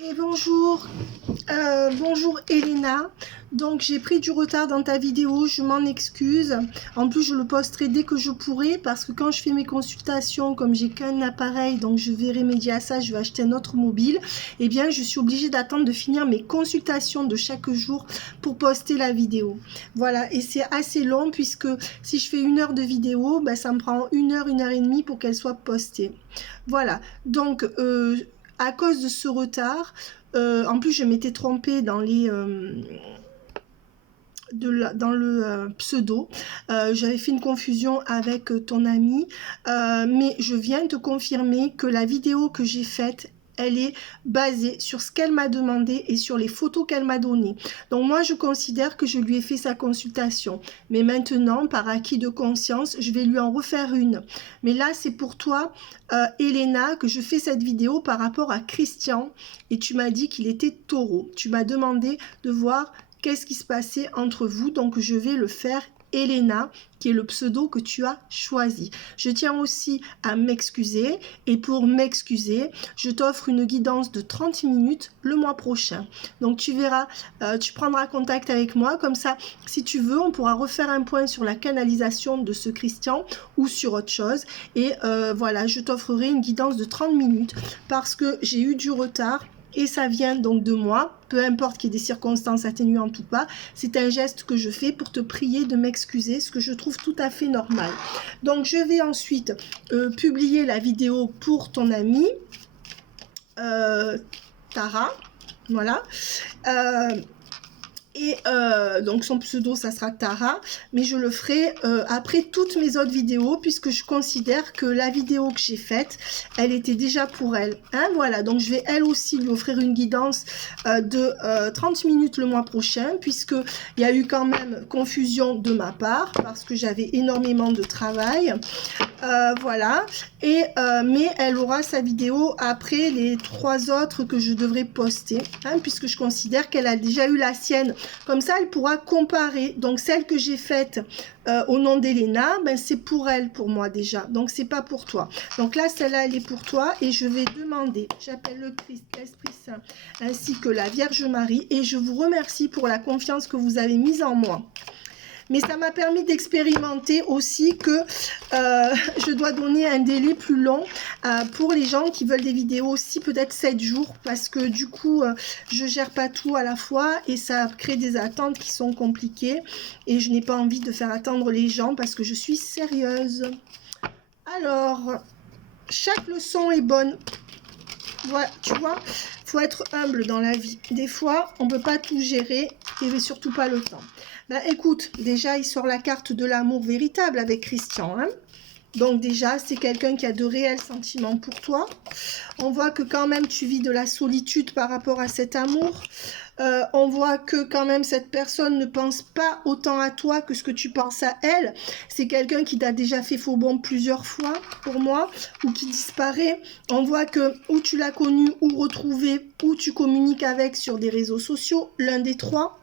Et bonjour, bonjour Elena. Donc j'ai pris du retard dans ta vidéo, je m'en excuse. En plus je le posterai dès que je pourrai parce que quand je fais mes consultations, comme j'ai qu'un appareil, donc je vais remédier à ça, je vais acheter un autre mobile. Eh bien je suis obligée d'attendre de finir mes consultations de chaque jour pour poster la vidéo. Voilà, et c'est assez long puisque si je fais 1 heure de vidéo, ben, ça me prend 1 heure et demie pour qu'elle soit postée. Voilà, donc à cause de ce retard, en plus je m'étais trompée dans dans le pseudo. J'avais fait une confusion avec ton ami, mais je viens te confirmer que la vidéo que j'ai faite, elle est basée sur ce qu'elle m'a demandé et sur les photos qu'elle m'a données. Donc moi, je considère que je lui ai fait sa consultation. Mais maintenant, par acquis de conscience, je vais lui en refaire une. Mais là, c'est pour toi, Elena, que je fais cette vidéo par rapport à Christian. Et tu m'as dit qu'il était taureau. Tu m'as demandé de voir qu'est-ce qui se passait entre vous. Donc, je vais le faire Elena, qui est le pseudo que tu as choisi. Je tiens aussi à m'excuser et pour m'excuser, je t'offre une guidance de 30 minutes le mois prochain. Donc tu verras, tu prendras contact avec moi, comme ça, si tu veux, on pourra refaire un point sur la canalisation de ce Christian ou sur autre chose. Et voilà, je t'offrerai une guidance de 30 minutes parce que j'ai eu du retard. Et ça vient donc de moi, peu importe qu'il y ait des circonstances atténuantes ou pas, c'est un geste que je fais pour te prier de m'excuser, ce que je trouve tout à fait normal. Donc je vais ensuite publier la vidéo pour ton amie, Tara, voilà. Et donc son pseudo ça sera Tara, mais je le ferai après toutes mes autres vidéos puisque je considère que la vidéo que j'ai faite, elle était déjà pour elle, hein, voilà. Donc je vais elle aussi lui offrir une guidance de 30 minutes le mois prochain, puisque il y a eu quand même confusion de ma part parce que j'avais énormément de travail, voilà. Et mais elle aura sa vidéo après les 3 autres que je devrais poster, hein, puisque je considère qu'elle a déjà eu la sienne. Comme ça, elle pourra comparer. Donc, celle que j'ai faite au nom d'Elena, ben, c'est pour elle, pour moi déjà. Donc, c'est pas pour toi. Donc là, celle-là, elle est pour toi. Et je vais demander, j'appelle le Christ, l'Esprit Saint, ainsi que la Vierge Marie. Et je vous remercie pour la confiance que vous avez mise en moi. Mais ça m'a permis d'expérimenter aussi que je dois donner un délai plus long pour les gens qui veulent des vidéos aussi, peut-être 7 jours, parce que du coup, je gère pas tout à la fois et ça crée des attentes qui sont compliquées et je n'ai pas envie de faire attendre les gens parce que je suis sérieuse. Alors, chaque leçon est bonne. Voilà, tu vois, faut être humble dans la vie. Des fois, on peut pas tout gérer et surtout pas le temps. Ben, écoute, déjà, il sort la carte de l'amour véritable avec Christian, hein. Donc déjà, c'est quelqu'un qui a de réels sentiments pour toi. On voit que quand même, tu vis de la solitude par rapport à cet amour. On voit que quand même, cette personne ne pense pas autant à toi que ce que tu penses à elle. C'est quelqu'un qui t'a déjà fait faux bond plusieurs fois, pour moi, ou qui disparaît. On voit que où tu l'as connu, ou retrouvé, ou tu communiques avec sur des réseaux sociaux, l'un des trois,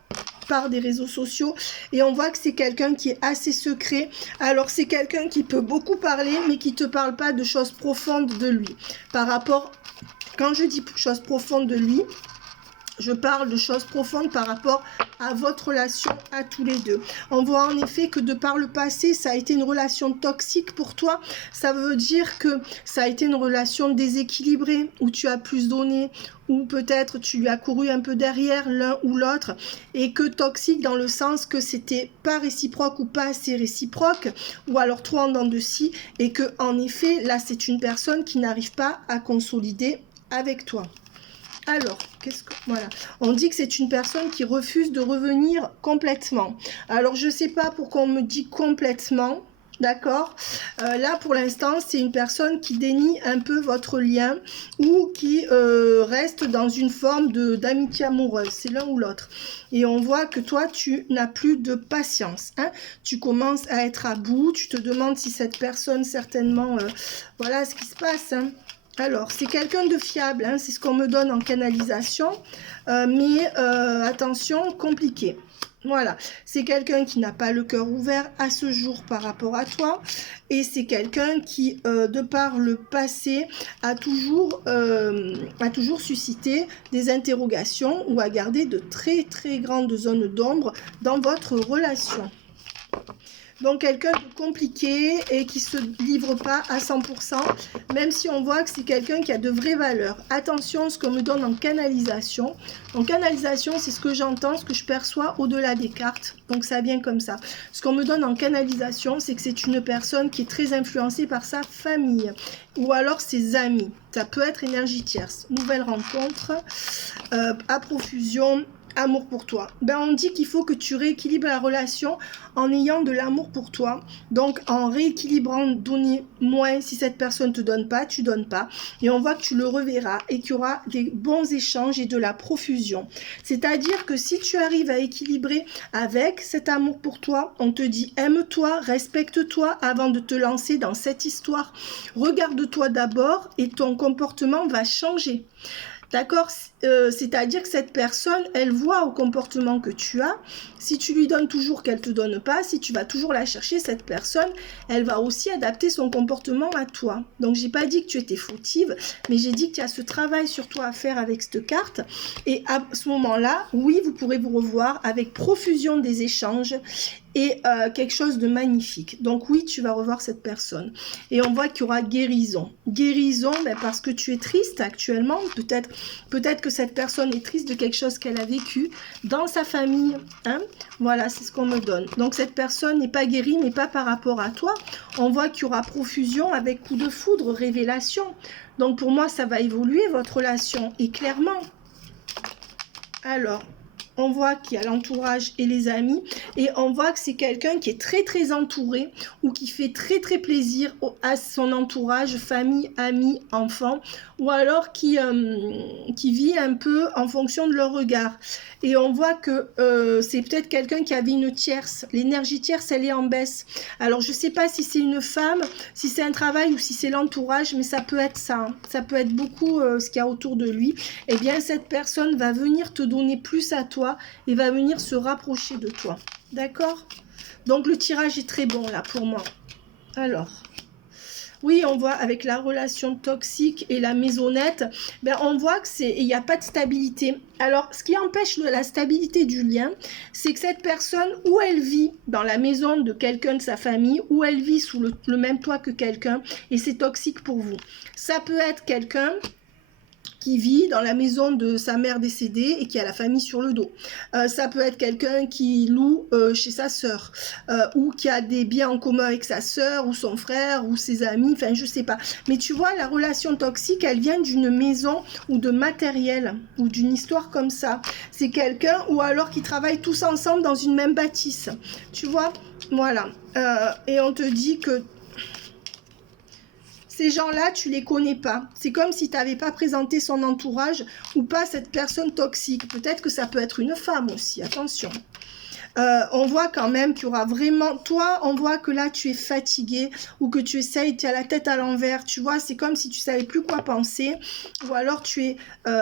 par des réseaux sociaux, et on voit que c'est quelqu'un qui est assez secret. Alors c'est quelqu'un qui peut beaucoup parler mais qui te parle pas de choses profondes de lui. Par rapport, quand je dis choses profondes de lui, je parle de choses profondes par rapport à votre relation à tous les deux. On voit en effet que de par le passé, ça a été une relation toxique pour toi. Ça veut dire que ça a été une relation déséquilibrée, où tu as plus donné, ou peut-être tu lui as couru un peu derrière l'un ou l'autre, et que toxique dans le sens que c'était pas réciproque ou pas assez réciproque, ou alors trop en dents de scie, et que en effet, là c'est une personne qui n'arrive pas à consolider avec toi. Alors, voilà, on dit que c'est une personne qui refuse de revenir complètement. Alors, je ne sais pas pourquoi on me dit complètement, d'accord. Là, pour l'instant, c'est une personne qui dénie un peu votre lien ou qui reste dans une forme d'amitié amoureuse. C'est l'un ou l'autre. Et on voit que toi, tu n'as plus de patience, hein. Tu commences à être à bout. Tu te demandes si cette personne, certainement, voilà ce qui se passe, hein. Alors, c'est quelqu'un de fiable, hein, c'est ce qu'on me donne en canalisation, mais attention, compliqué. Voilà, c'est quelqu'un qui n'a pas le cœur ouvert à ce jour par rapport à toi, et c'est quelqu'un qui, de par le passé, a toujours suscité des interrogations ou a gardé de très très grandes zones d'ombre dans votre relation. Donc quelqu'un de compliqué et qui se livre pas à 100%, même si on voit que c'est quelqu'un qui a de vraies valeurs. Attention, ce qu'on me donne en canalisation. En canalisation, c'est ce que j'entends, ce que je perçois au-delà des cartes. Donc ça vient comme ça. Ce qu'on me donne en canalisation, c'est que c'est une personne qui est très influencée par sa famille ou alors ses amis. Ça peut être énergie tierce. Nouvelle rencontre, à profusion. Amour pour toi. Ben, on dit qu'il faut que tu rééquilibres la relation en ayant de l'amour pour toi. Donc, en rééquilibrant, donner moins. Si cette personne te donne pas, tu donnes pas. Et on voit que tu le reverras et qu'il y aura des bons échanges et de la profusion. C'est-à-dire que si tu arrives à équilibrer avec cet amour pour toi, on te dit aime-toi, respecte-toi avant de te lancer dans cette histoire. Regarde-toi d'abord et ton comportement va changer. D'accord? C'est-à-dire que cette personne, elle voit au comportement que tu as. Si tu lui donnes toujours qu'elle ne te donne pas, si tu vas toujours la chercher, cette personne, elle va aussi adapter son comportement à toi. Donc, j'ai pas dit que tu étais fautive, mais j'ai dit que tu as ce travail sur toi à faire avec cette carte. Et à ce moment-là, oui, vous pourrez vous revoir avec profusion des échanges et quelque chose de magnifique. Donc oui, tu vas revoir cette personne. Et on voit qu'il y aura guérison. Guérison, ben, parce que tu es triste actuellement. Peut-être que cette personne est triste de quelque chose qu'elle a vécu dans sa famille. Hein? Voilà, c'est ce qu'on me donne. Donc cette personne n'est pas guérie, mais pas par rapport à toi. On voit qu'il y aura profusion avec coup de foudre, révélation. Donc pour moi, ça va évoluer votre relation. Et clairement, alors, on voit qu'il y a l'entourage et les amis, et on voit que c'est quelqu'un qui est très très entouré ou qui fait très très plaisir à son entourage, famille, amis, enfants, ou alors qui vit un peu en fonction de leur regard. Et on voit que c'est peut-être quelqu'un qui avait une tierce. L'énergie tierce, elle est en baisse. Alors, je ne sais pas si c'est une femme, si c'est un travail ou si c'est l'entourage, mais ça peut être ça. Hein. Ça peut être beaucoup ce qu'il y a autour de lui. Eh bien, cette personne va venir te donner plus à toi et va venir se rapprocher de toi. D'accord? Donc, le tirage est très bon là pour moi. Alors... oui, on voit avec la relation toxique et la maisonnette, ben on voit que il n'y a pas de stabilité. Alors, ce qui empêche la stabilité du lien, c'est que cette personne, où elle vit dans la maison de quelqu'un de sa famille, où elle vit sous le même toit que quelqu'un, et c'est toxique pour vous. Ça peut être quelqu'un qui vit dans la maison de sa mère décédée et qui a la famille sur le dos. Ça peut être quelqu'un qui loue chez sa sœur ou qui a des biens en commun avec sa sœur ou son frère ou ses amis, enfin je sais pas. Mais tu vois, la relation toxique, elle vient d'une maison ou de matériel ou d'une histoire comme ça. C'est quelqu'un ou alors qui travaillent tous ensemble dans une même bâtisse. Tu vois, voilà. Et on te dit que ces gens-là, tu les connais pas. C'est comme si tu n'avais pas présenté son entourage ou pas cette personne toxique. Peut-être que ça peut être une femme aussi, attention. On voit quand même qu'il y aura vraiment... Toi, on voit que là, tu es fatigué ou que tu essayes, tu as la tête à l'envers. Tu vois, c'est comme si tu savais plus quoi penser. Ou alors, tu es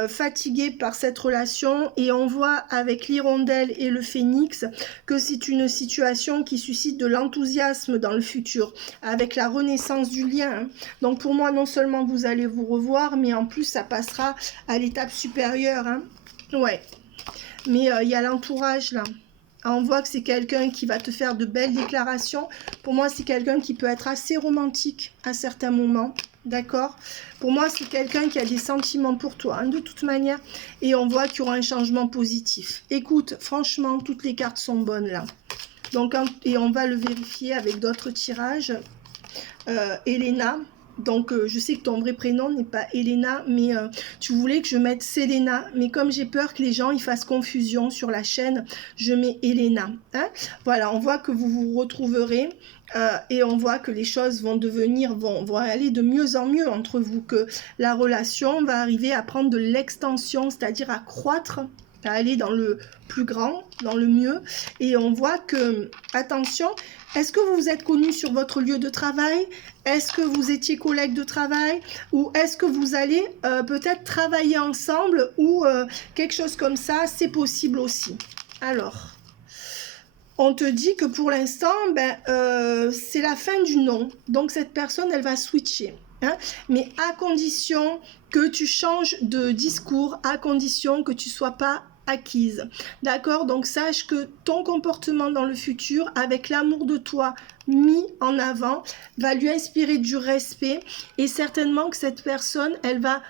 fatigué par cette relation. Et on voit avec l'hirondelle et le phénix que c'est une situation qui suscite de l'enthousiasme dans le futur. Avec la renaissance du lien. Hein. Donc, pour moi, non seulement vous allez vous revoir, mais en plus, ça passera à l'étape supérieure. Hein. Ouais. Mais il y a l'entourage, là. On voit que c'est quelqu'un qui va te faire de belles déclarations. Pour moi, c'est quelqu'un qui peut être assez romantique à certains moments. D'accord? Pour moi, c'est quelqu'un qui a des sentiments pour toi, hein, de toute manière. Et on voit qu'il y aura un changement positif. Écoute, franchement, toutes les cartes sont bonnes là. Donc, et on va le vérifier avec d'autres tirages. Elena. Donc, je sais que ton vrai prénom n'est pas Elena, mais tu voulais que je mette Selena. Mais comme j'ai peur que les gens ils fassent confusion sur la chaîne, je mets Elena. Hein? Voilà, on voit que vous vous retrouverez et on voit que les choses vont vont aller de mieux en mieux entre vous, que la relation va arriver à prendre de l'extension, c'est-à-dire à croître, à aller dans le plus grand, dans le mieux. Et on voit que, attention, est-ce que vous vous êtes connus sur votre lieu de travail? Est-ce que vous étiez collègues de travail? Ou est-ce que vous allez peut-être travailler ensemble ou quelque chose comme ça? C'est possible aussi. Alors, On te dit que pour l'instant, c'est la fin du non. Donc cette personne, elle va switcher. Hein, mais à condition que tu changes de discours, à condition que tu ne sois pas acquise. D'accord? Donc sache que ton comportement dans le futur, avec l'amour de toi mis en avant, va lui inspirer du respect et certainement que cette personne, elle va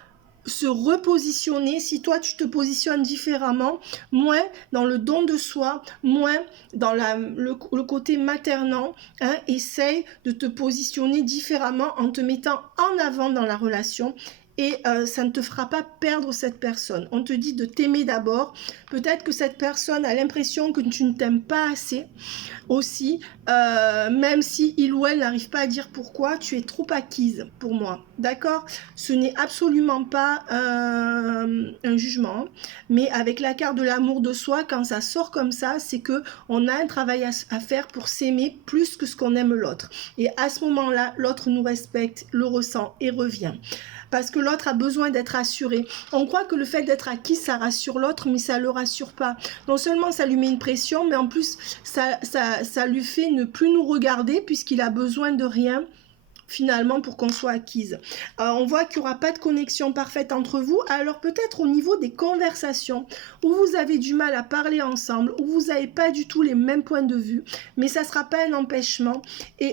se repositionner. Si toi tu te positionnes différemment, moins dans le don de soi, moins dans le côté maternant, hein, essaye de te positionner différemment en te mettant en avant dans la relation. Et ça ne te fera pas perdre cette personne. On te dit de t'aimer d'abord. Peut-être que cette personne a l'impression que tu ne t'aimes pas assez aussi, même si il ou elle n'arrive pas à dire pourquoi, tu es trop acquise pour moi, d'accord? Ce n'est absolument pas un jugement, mais avec la carte de l'amour de soi, quand ça sort comme ça, c'est que on a un travail à faire pour s'aimer plus que ce qu'on aime l'autre. Et à ce moment-là, l'autre nous respecte, le ressent et revient. Parce que l'autre a besoin d'être assuré. On croit que le fait d'être acquis, ça rassure l'autre, mais ça ne le rassure pas. Non seulement ça lui met une pression, mais en plus, ça lui fait ne plus nous regarder puisqu'il a besoin de rien finalement pour qu'on soit acquise. On voit qu'il n'y aura pas de connexion parfaite entre vous, alors peut-être au niveau des conversations, où vous avez du mal à parler ensemble, où vous n'avez pas du tout les mêmes points de vue, mais ça ne sera pas un empêchement,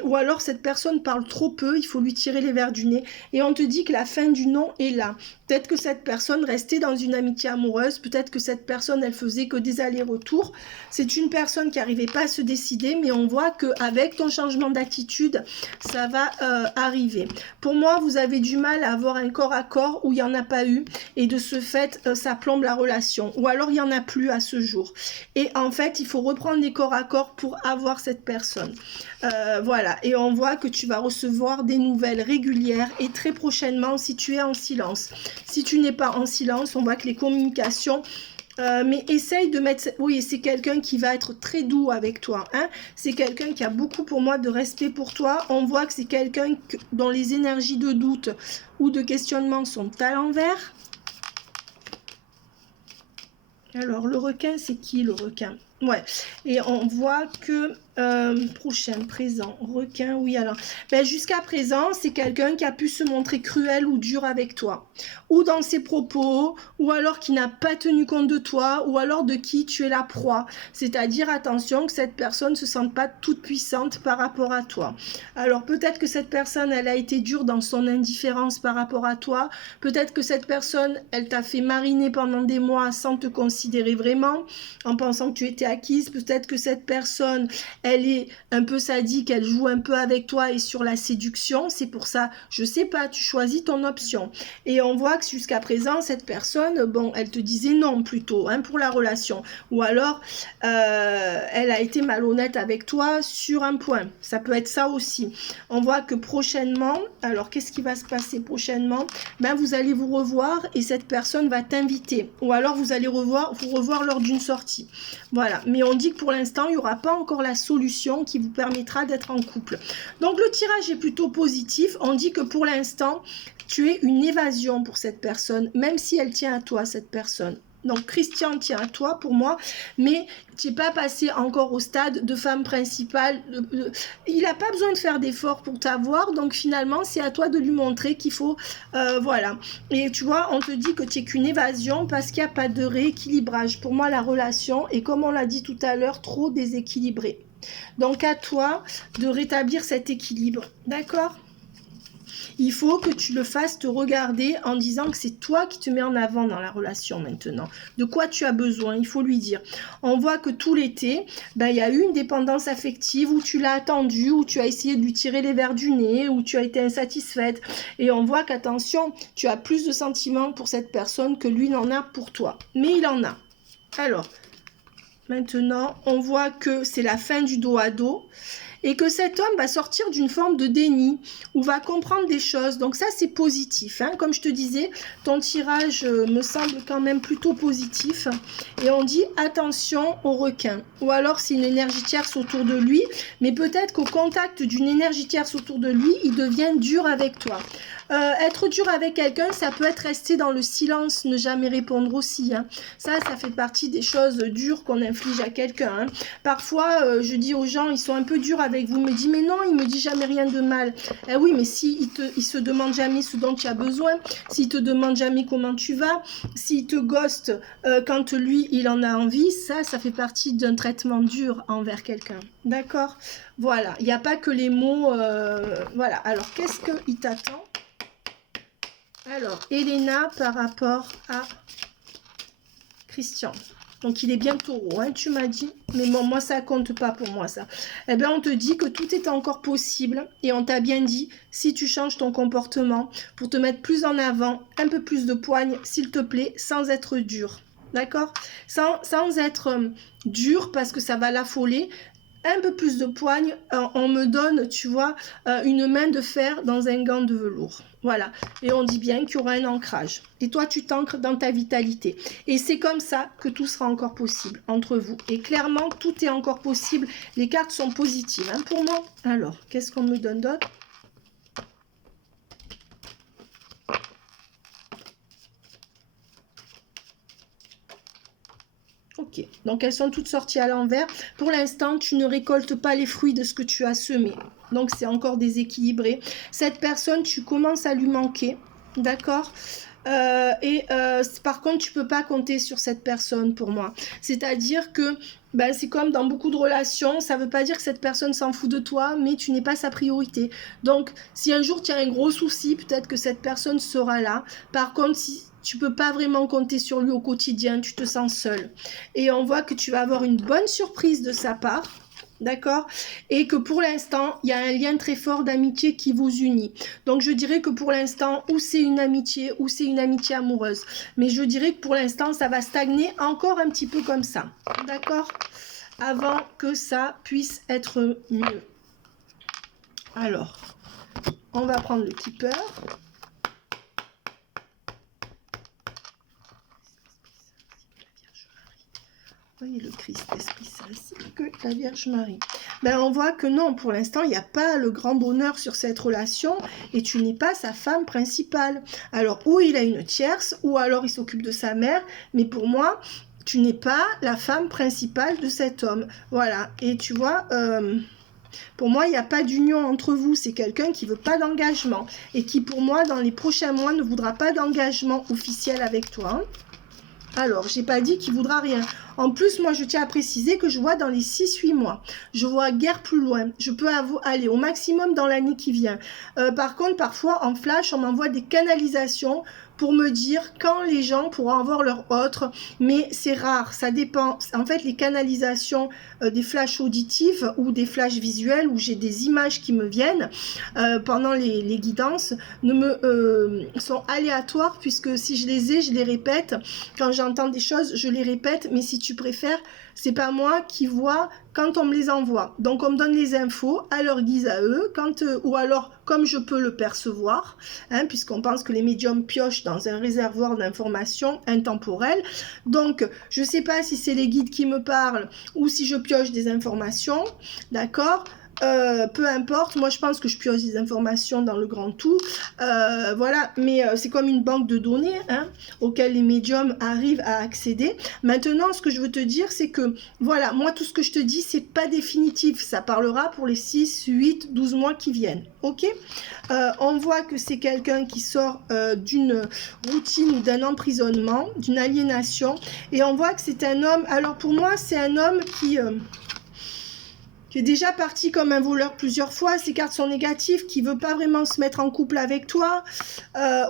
ou alors cette personne parle trop peu, il faut lui tirer les verres du nez, et on te dit que la fin du non est là. Peut-être que cette personne restait dans une amitié amoureuse, peut-être que cette personne, elle faisait que des allers-retours. C'est une personne qui n'arrivait pas à se décider, mais on voit qu'avec ton changement d'attitude, ça va arriver. Pour moi, vous avez du mal à avoir un corps à corps où il n'y en a pas eu, et de ce fait, ça plombe la relation. Ou alors, il n'y en a plus à ce jour. Et en fait, il faut reprendre des corps à corps pour avoir cette personne. Voilà, et on voit que tu vas recevoir des nouvelles régulières et très prochainement si tu es en silence. Si tu n'es pas en silence, on voit que les communications... mais essaye de mettre... Oui, c'est quelqu'un qui va être très doux avec toi. Hein? C'est quelqu'un qui a beaucoup pour moi de respect pour toi. On voit que c'est quelqu'un dont les énergies de doute ou de questionnement sont à l'envers. Alors, le requin, c'est qui le requin? Ouais, et on voit que prochain, présent, requin, oui alors. Jusqu'à présent, c'est quelqu'un qui a pu se montrer cruel ou dur avec toi. Ou dans ses propos, ou alors qui n'a pas tenu compte de toi, ou alors de qui tu es la proie. C'est-à-dire, attention, que cette personne ne se sente pas toute puissante par rapport à toi. Alors peut-être que cette personne, elle a été dure dans son indifférence par rapport à toi. Peut-être que cette personne, elle t'a fait mariner pendant des mois sans te considérer vraiment, en pensant que tu étais acquise. Peut-être que cette personne, elle est un peu sadique, elle joue un peu avec toi et sur la séduction. C'est pour ça, je sais pas, tu choisis ton option. Et on voit que jusqu'à présent, cette personne, bon, elle te disait non plutôt, hein, pour la relation. Ou alors, elle a été malhonnête avec toi sur un point. Ça peut être ça aussi. On voit que prochainement, alors qu'est-ce qui va se passer prochainement? Vous allez vous revoir et cette personne va t'inviter. Ou alors, vous allez vous revoir lors d'une sortie. Voilà. Mais on dit que pour l'instant, il n'y aura pas encore la solution qui vous permettra d'être en couple. Donc, le tirage est plutôt positif. On dit que pour l'instant, tu es une évasion pour cette personne, même si elle tient à toi, cette personne. Donc, Christian tient à toi pour moi, mais tu n'es pas passé encore au stade de femme principale. Il n'a pas besoin de faire d'efforts pour t'avoir, donc finalement, c'est à toi de lui montrer qu'il faut... voilà. Et tu vois, on te dit que tu n'es qu'une évasion parce qu'il n'y a pas de rééquilibrage. Pour moi, la relation est, comme on l'a dit tout à l'heure, trop déséquilibrée. Donc, à toi de rétablir cet équilibre. D'accord ? Il faut que tu le fasses te regarder en disant que c'est toi qui te mets en avant dans la relation maintenant. De quoi tu as besoin, il faut lui dire. On voit que tout l'été, il y a eu une dépendance affective où tu l'as attendu, où tu as essayé de lui tirer les verres du nez, où tu as été insatisfaite. Et on voit qu'attention, tu as plus de sentiments pour cette personne que lui n'en a pour toi. Mais il en a. Alors, maintenant, on voit que c'est la fin du dos à dos. et que cet homme va sortir d'une forme de déni ou va comprendre des choses. Donc ça, c'est positif, hein. Comme je te disais, ton tirage me semble quand même plutôt positif. Et on dit attention aux requins. Ou alors c'est une énergie tierce autour de lui, mais peut-être qu'au contact d'une énergie tierce autour de lui, il devient dur avec toi. Être dur avec quelqu'un, ça peut être rester dans le silence, ne jamais répondre aussi, hein. Ça fait partie des choses dures qu'on inflige à quelqu'un, hein. Parfois, je dis aux gens, ils sont un peu durs avec vous, me dit mais non, il me dit jamais rien de mal. Eh oui, mais si il se demande jamais ce dont tu as besoin, s'il te demande jamais comment tu vas, s'il te ghoste quand lui il en a envie, ça fait partie d'un traitement dur envers quelqu'un. D'accord? Voilà, il n'y a pas que les mots. Voilà, alors qu'est-ce qu'il t'attend? Alors, Elena par rapport à Christian. Donc, il est bien taureau, hein, tu m'as dit. Mais bon, moi, ça compte pas pour moi, ça. Eh bien, on te dit que tout est encore possible. Et on t'a bien dit, si tu changes ton comportement pour te mettre plus en avant, un peu plus de poigne, s'il te plaît, sans être dur. D'accord? Sans être dur parce que ça va l'affoler. Un peu plus de poigne, on me donne, tu vois, une main de fer dans un gant de velours. Voilà. Et on dit bien qu'il y aura un ancrage. Et toi, tu t'ancres dans ta vitalité. Et c'est comme ça que tout sera encore possible entre vous. Et clairement, tout est encore possible. Les cartes sont positives, hein, pour moi. Alors, qu'est-ce qu'on me donne d'autre? Ok, donc elles sont toutes sorties à l'envers. Pour l'instant, tu ne récoltes pas les fruits de ce que tu as semé. Donc, c'est encore déséquilibré. Cette personne, tu commences à lui manquer, d'accord? Par contre, tu peux pas compter sur cette personne pour moi. C'est-à-dire que ben, c'est comme dans beaucoup de relations, ça veut pas dire que cette personne s'en fout de toi, mais tu n'es pas sa priorité. Donc, si un jour tu as un gros souci, peut-être que cette personne sera là. Par contre, si tu peux pas vraiment compter sur lui au quotidien, tu te sens seul. Et on voit que tu vas avoir une bonne surprise de sa part. D'accord? Et que pour l'instant, il y a un lien très fort d'amitié qui vous unit. Donc, je dirais que pour l'instant, ou c'est une amitié amoureuse. Mais je dirais que pour l'instant, ça va stagner encore un petit peu comme ça. D'accord? Avant que ça puisse être mieux. Alors, on va prendre le tipeur. Voyez le Christ, Esprit Saint, ainsi que la Vierge Marie. Ben, on voit que non, pour l'instant, il n'y a pas le grand bonheur sur cette relation et tu n'es pas sa femme principale. Alors, ou il a une tierce, ou alors il s'occupe de sa mère, mais pour moi, tu n'es pas la femme principale de cet homme. Voilà, et tu vois... pour moi, il n'y a pas d'union entre vous. C'est quelqu'un qui ne veut pas d'engagement et qui, pour moi, dans les prochains mois, ne voudra pas d'engagement officiel avec toi. Alors, j'ai pas dit qu'il voudra rien. En plus, moi, je tiens à préciser que je vois dans les 6-8 mois. Je vois guère plus loin. Je peux aller au maximum dans l'année qui vient. Par contre, parfois, en flash, on m'envoie des canalisations pour me dire quand les gens pourront avoir leur autre. Mais c'est rare, ça dépend. En fait, les canalisations des flashs auditives ou des flashs visuels où j'ai des images qui me viennent pendant les guidances sont aléatoires puisque si je les ai, je les répète. Quand j'entends des choses, je les répète. Mais si tu préfères, c'est pas moi qui vois quand on me les envoie. Donc on me donne les infos à leur guise à eux, ou alors comme je peux le percevoir, hein, puisqu'on pense que les médiums piochent dans un réservoir d'informations intemporelles. Donc je sais pas si c'est les guides qui me parlent ou si je pioche des informations, d'accord ? Peu importe, moi je pense que je pioche des informations dans le grand tout, voilà, mais c'est comme une banque de données hein, auxquelles les médiums arrivent à accéder. Maintenant, ce que je veux te dire, c'est que, voilà, moi tout ce que je te dis, c'est pas définitif, ça parlera pour les 6, 8, 12 mois qui viennent, ok? On voit que c'est quelqu'un qui sort d'une routine ou d'un emprisonnement, d'une aliénation, et on voit que c'est un homme, alors pour moi, c'est un homme qui est déjà parti comme un voleur plusieurs fois, ses cartes sont négatives, qui veut pas vraiment se mettre en couple avec toi,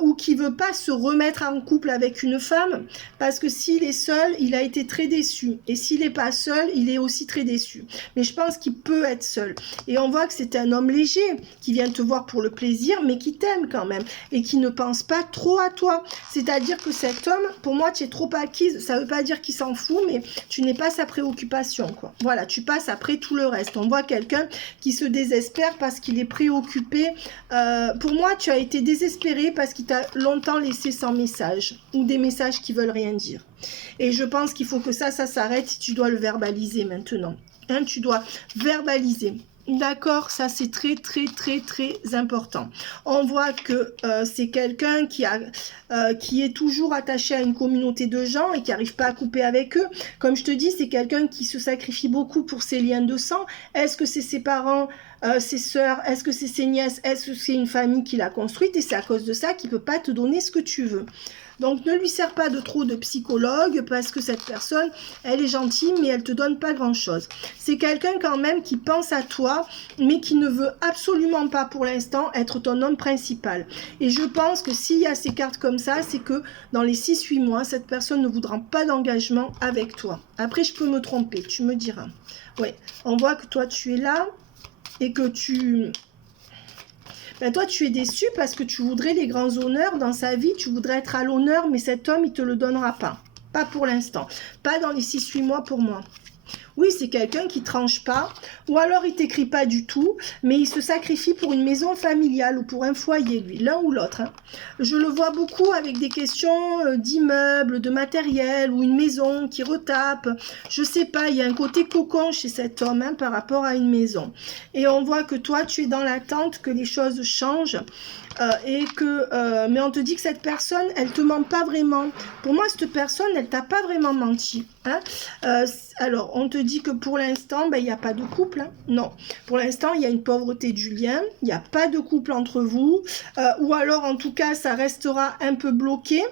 ou qui veut pas se remettre en couple avec une femme, parce que s'il est seul, il a été très déçu, et s'il n'est pas seul, il est aussi très déçu. Mais je pense qu'il peut être seul. Et on voit que c'est un homme léger, qui vient te voir pour le plaisir, mais qui t'aime quand même, et qui ne pense pas trop à toi. C'est-à-dire que cet homme, pour moi, tu es trop acquise, ça veut pas dire qu'il s'en fout, mais tu n'es pas sa préoccupation, quoi. Voilà, tu passes après tout le reste. reste. On voit quelqu'un qui se désespère parce qu'il est préoccupé. Pour moi, tu as été désespéré parce qu'il t'a longtemps laissé sans message ou des messages qui veulent rien dire. Et je pense qu'il faut que ça s'arrête si tu dois le verbaliser maintenant. Hein, tu dois verbaliser. D'accord, ça c'est très important. On voit que c'est quelqu'un qui est toujours attaché à une communauté de gens et qui n'arrive pas à couper avec eux. Comme je te dis, c'est quelqu'un qui se sacrifie beaucoup pour ses liens de sang. Est-ce que c'est ses parents, ses sœurs, est-ce que c'est ses nièces, est-ce que c'est une famille qui l'a construite et c'est à cause de ça qu'il ne peut pas te donner ce que tu veux. Donc, ne lui sers pas de trop de psychologue parce que cette personne, elle est gentille, mais elle ne te donne pas grand-chose. C'est quelqu'un quand même qui pense à toi, mais qui ne veut absolument pas pour l'instant être ton homme principal. Et je pense que s'il y a ces cartes comme ça, c'est que dans les 6-8 mois, cette personne ne voudra pas d'engagement avec toi. Après, je peux me tromper, tu me diras. Oui, on voit que toi, tu es là et que tu... Ben toi, tu es déçu parce que tu voudrais les grands honneurs dans sa vie, tu voudrais être à l'honneur, mais cet homme, il ne te le donnera pas. Pas pour l'instant. Pas dans les 6-8 mois pour moi. Oui, c'est quelqu'un qui tranche pas, ou alors il t'écrit pas du tout, mais il se sacrifie pour une maison familiale ou pour un foyer, lui, l'un ou l'autre. Hein. Je le vois beaucoup avec des questions d'immeubles, de matériel, ou une maison qui retape. Je sais pas, il y a un côté cocon chez cet homme hein, par rapport à une maison. Et on voit que toi, tu es dans l'attente que les choses changent. Mais on te dit que cette personne, elle te ment pas vraiment. Pour moi, cette personne, elle t'a pas vraiment menti. Hein. Alors, on te dit que pour l'instant, ben, il n'y a pas de couple. Hein. Non, pour l'instant, il y a une pauvreté du lien. Il n'y a pas de couple entre vous. Ou alors, en tout cas, ça restera un peu bloqué.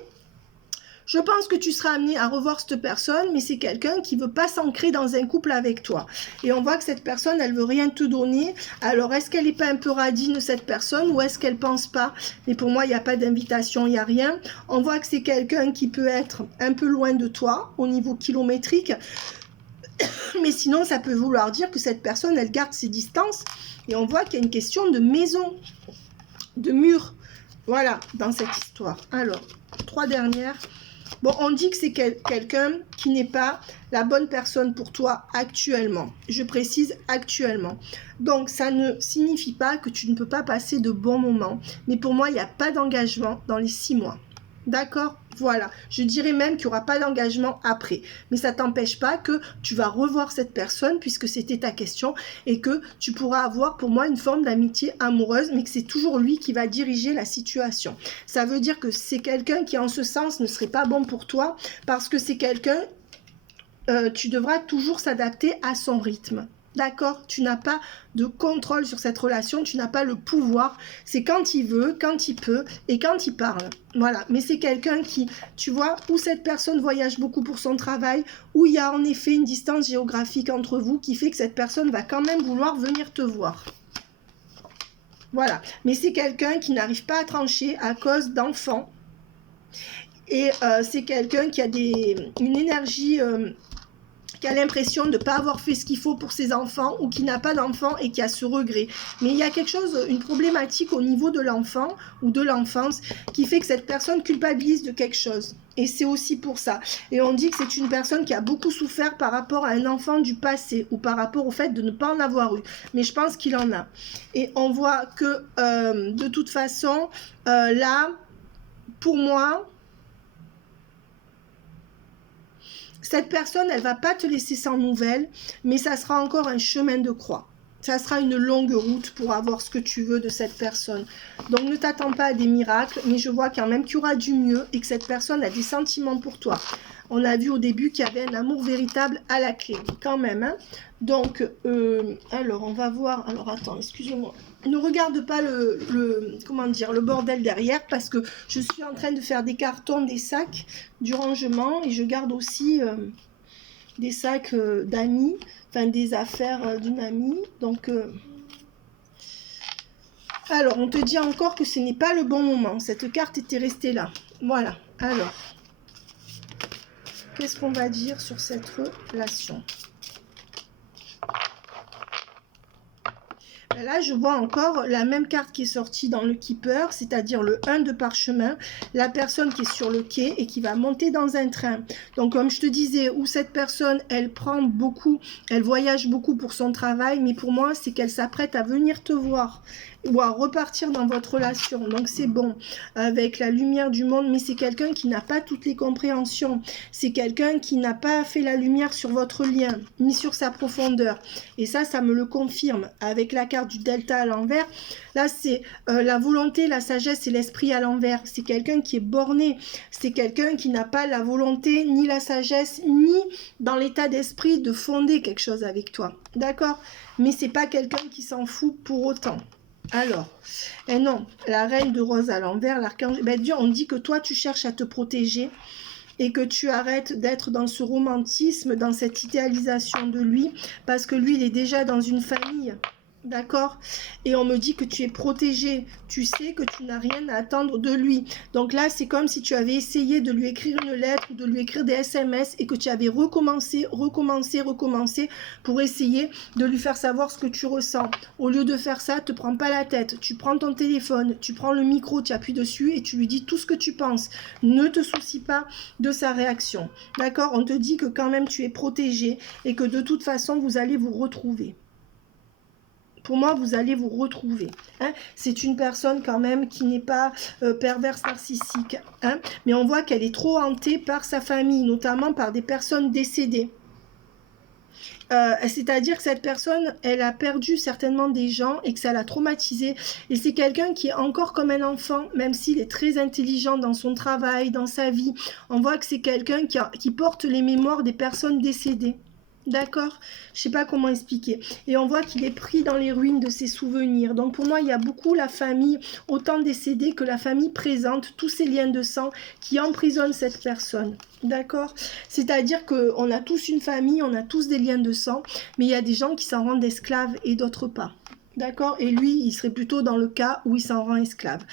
Je pense que tu seras amené à revoir cette personne, mais c'est quelqu'un qui ne veut pas s'ancrer dans un couple avec toi. Et on voit que cette personne, elle ne veut rien te donner. Alors, est-ce qu'elle n'est pas un peu radine, cette personne, ou est-ce qu'elle ne pense pas? Mais pour moi, il n'y a pas d'invitation, il n'y a rien. On voit que c'est quelqu'un qui peut être un peu loin de toi, au niveau kilométrique. Mais sinon, ça peut vouloir dire que cette personne, elle garde ses distances. Et on voit qu'il y a une question de maison, de mur. Voilà, dans cette histoire. Alors, 3 dernières. Bon, on dit que c'est quelqu'un qui n'est pas la bonne personne pour toi actuellement. Je précise actuellement. Donc, ça ne signifie pas que tu ne peux pas passer de bons moments. Mais pour moi, il n'y a pas d'engagement dans les 6 mois. D'accord? Voilà. Je dirais même qu'il n'y aura pas d'engagement après. Mais ça ne t'empêche pas que tu vas revoir cette personne puisque c'était ta question et que tu pourras avoir pour moi une forme d'amitié amoureuse mais que c'est toujours lui qui va diriger la situation. Ça veut dire que c'est quelqu'un qui en ce sens ne serait pas bon pour toi parce que c'est quelqu'un, tu devras toujours s'adapter à son rythme. D'accord? Tu n'as pas de contrôle sur cette relation, tu n'as pas le pouvoir. C'est quand il veut, quand il peut et quand il parle. Voilà. Mais c'est quelqu'un qui, tu vois, où cette personne voyage beaucoup pour son travail, où il y a en effet une distance géographique entre vous qui fait que cette personne va quand même vouloir venir te voir. Voilà. Mais c'est quelqu'un qui n'arrive pas à trancher à cause d'enfants. Et c'est quelqu'un qui a une énergie... qui a l'impression de ne pas avoir fait ce qu'il faut pour ses enfants ou qui n'a pas d'enfant et qui a ce regret. Mais il y a quelque chose, une problématique au niveau de l'enfant ou de l'enfance qui fait que cette personne culpabilise de quelque chose. Et c'est aussi pour ça. Et on dit que c'est une personne qui a beaucoup souffert par rapport à un enfant du passé ou par rapport au fait de ne pas en avoir eu. Mais je pense qu'il en a. Et on voit que de toute façon, là, pour moi... Cette personne, elle ne va pas te laisser sans nouvelles, mais ça sera encore un chemin de croix. Ça sera une longue route pour avoir ce que tu veux de cette personne. Donc, ne t'attends pas à des miracles, mais je vois quand même qu'il y aura du mieux et que cette personne a des sentiments pour toi. On a vu au début qu'il y avait un amour véritable à la clé, quand même. Hein. Donc, alors, on va voir... Alors, attends, excusez-moi. Ne regarde pas le bordel derrière parce que je suis en train de faire des cartons, des sacs, du rangement et je garde aussi des sacs d'amis, enfin des affaires d'une amie. Donc, alors, on te dit encore que ce n'est pas le bon moment. Cette carte était restée là. Voilà. Alors, qu'est-ce qu'on va dire sur cette relation ? Là, je vois encore la même carte qui est sortie dans le Keeper, c'est-à-dire le 1 de parchemin, la personne qui est sur le quai et qui va monter dans un train. Donc, comme je te disais, où cette personne, elle prend beaucoup, elle voyage beaucoup pour son travail, mais pour moi, c'est qu'elle s'apprête à venir te voir ou à repartir dans votre relation. Donc, c'est bon, avec la lumière du monde, mais c'est quelqu'un qui n'a pas toutes les compréhensions. C'est quelqu'un qui n'a pas fait la lumière sur votre lien, ni sur sa profondeur. Et ça me le confirme. Avec la carte du delta à l'envers, là, c'est la volonté, la sagesse et l'esprit à l'envers. C'est quelqu'un qui est borné. C'est quelqu'un qui n'a pas la volonté, ni la sagesse, ni dans l'état d'esprit de fonder quelque chose avec toi. D'accord? Mais c'est pas quelqu'un qui s'en fout pour autant. Alors, et non, la reine de rose à l'envers, l'archange, ben Dieu, on dit que toi, tu cherches à te protéger et que tu arrêtes d'être dans ce romantisme, dans cette idéalisation de lui, parce que lui, il est déjà dans une famille. D'accord? Et on me dit que tu es protégé. Tu sais que tu n'as rien à attendre de lui. Donc là, c'est comme si tu avais essayé de lui écrire une lettre ou de lui écrire des SMS et que tu avais recommencé pour essayer de lui faire savoir ce que tu ressens. Au lieu de faire ça, te prends pas la tête. Tu prends ton téléphone, tu prends le micro, tu appuies dessus et tu lui dis tout ce que tu penses. Ne te soucie pas de sa réaction. D'accord? On te dit que quand même tu es protégé et que de toute façon, vous allez vous retrouver. Pour moi, vous allez vous retrouver. Hein. C'est une personne quand même qui n'est pas perverse narcissique. Hein. Mais on voit qu'elle est trop hantée par sa famille, notamment par des personnes décédées. C'est-à-dire que cette personne, elle a perdu certainement des gens et que ça l'a traumatisé. Et c'est quelqu'un qui est encore comme un enfant, même s'il est très intelligent dans son travail, dans sa vie. On voit que c'est quelqu'un qui porte les mémoires des personnes décédées. D'accord? Je sais pas comment expliquer. Et on voit qu'il est pris dans les ruines de ses souvenirs. Donc pour moi, il y a beaucoup la famille, autant décédée que la famille présente, tous ces liens de sang qui emprisonnent cette personne. D'accord? C'est-à-dire qu'on a tous une famille, on a tous des liens de sang, mais il y a des gens qui s'en rendent esclaves et d'autres pas. D'accord? Et lui, il serait plutôt dans le cas où il s'en rend esclave.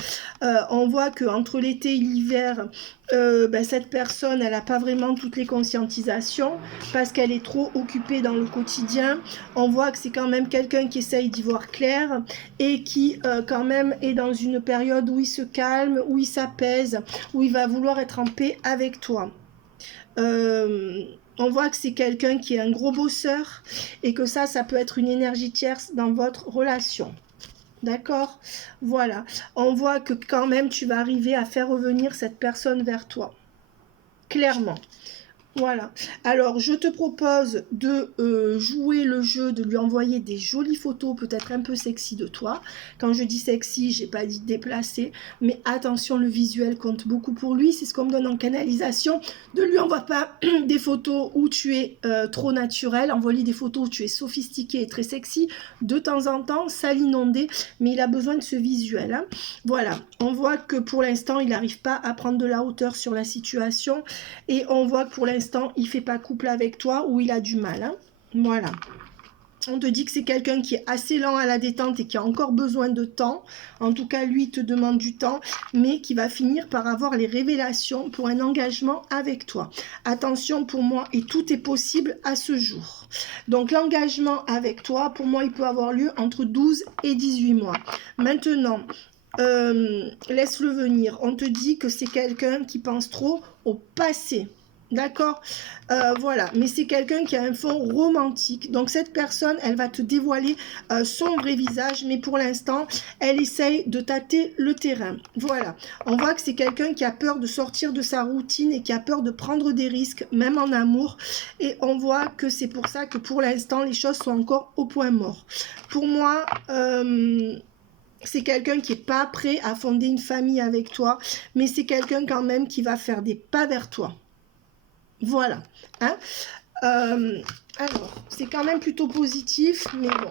On voit qu'entre l'été et l'hiver, cette personne, elle n'a pas vraiment toutes les conscientisations parce qu'elle est trop occupée dans le quotidien. On voit que c'est quand même quelqu'un qui essaye d'y voir clair et qui quand même est dans une période où il se calme, où il s'apaise, où il va vouloir être en paix avec toi. On voit que c'est quelqu'un qui est un gros bosseur et que ça peut être une énergie tierce dans votre relation. D'accord? Voilà. On voit que quand même tu vas arriver à faire revenir cette personne vers toi. Clairement. Voilà. Alors, je te propose de jouer le jeu, de lui envoyer des jolies photos, peut-être un peu sexy de toi. Quand je dis sexy, j'ai pas dit déplacé, mais attention, le visuel compte beaucoup pour lui. C'est ce qu'on me donne en canalisation. Ne lui envoie pas des photos où tu es trop naturel. Envoie-lui des photos où tu es sophistiqué et très sexy. De temps en temps, ça l'inonder, mais il a besoin de ce visuel. Hein. Voilà. On voit que pour l'instant, il n'arrive pas à prendre de la hauteur sur la situation. Et on voit que pour l'instant, il fait pas couple avec toi ou il a du mal. Hein. Voilà. On te dit que c'est quelqu'un qui est assez lent à la détente et qui a encore besoin de temps. En tout cas, lui, il te demande du temps, mais qui va finir par avoir les révélations pour un engagement avec toi. Attention pour moi, et tout est possible à ce jour. Donc, l'engagement avec toi, pour moi, il peut avoir lieu entre 12 et 18 mois. Maintenant, laisse-le venir. On te dit que c'est quelqu'un qui pense trop au passé. D'accord, voilà, mais c'est quelqu'un qui a un fond romantique. Donc cette personne, elle va te dévoiler son vrai visage, mais pour l'instant, elle essaye de tâter le terrain. Voilà, on voit que c'est quelqu'un qui a peur de sortir de sa routine et qui a peur de prendre des risques, même en amour. Et on voit que c'est pour ça que pour l'instant, les choses sont encore au point mort. Pour moi, c'est quelqu'un qui n'est pas prêt à fonder une famille avec toi, mais c'est quelqu'un quand même qui va faire des pas vers toi. Voilà. Hein. Alors, c'est quand même plutôt positif, mais bon.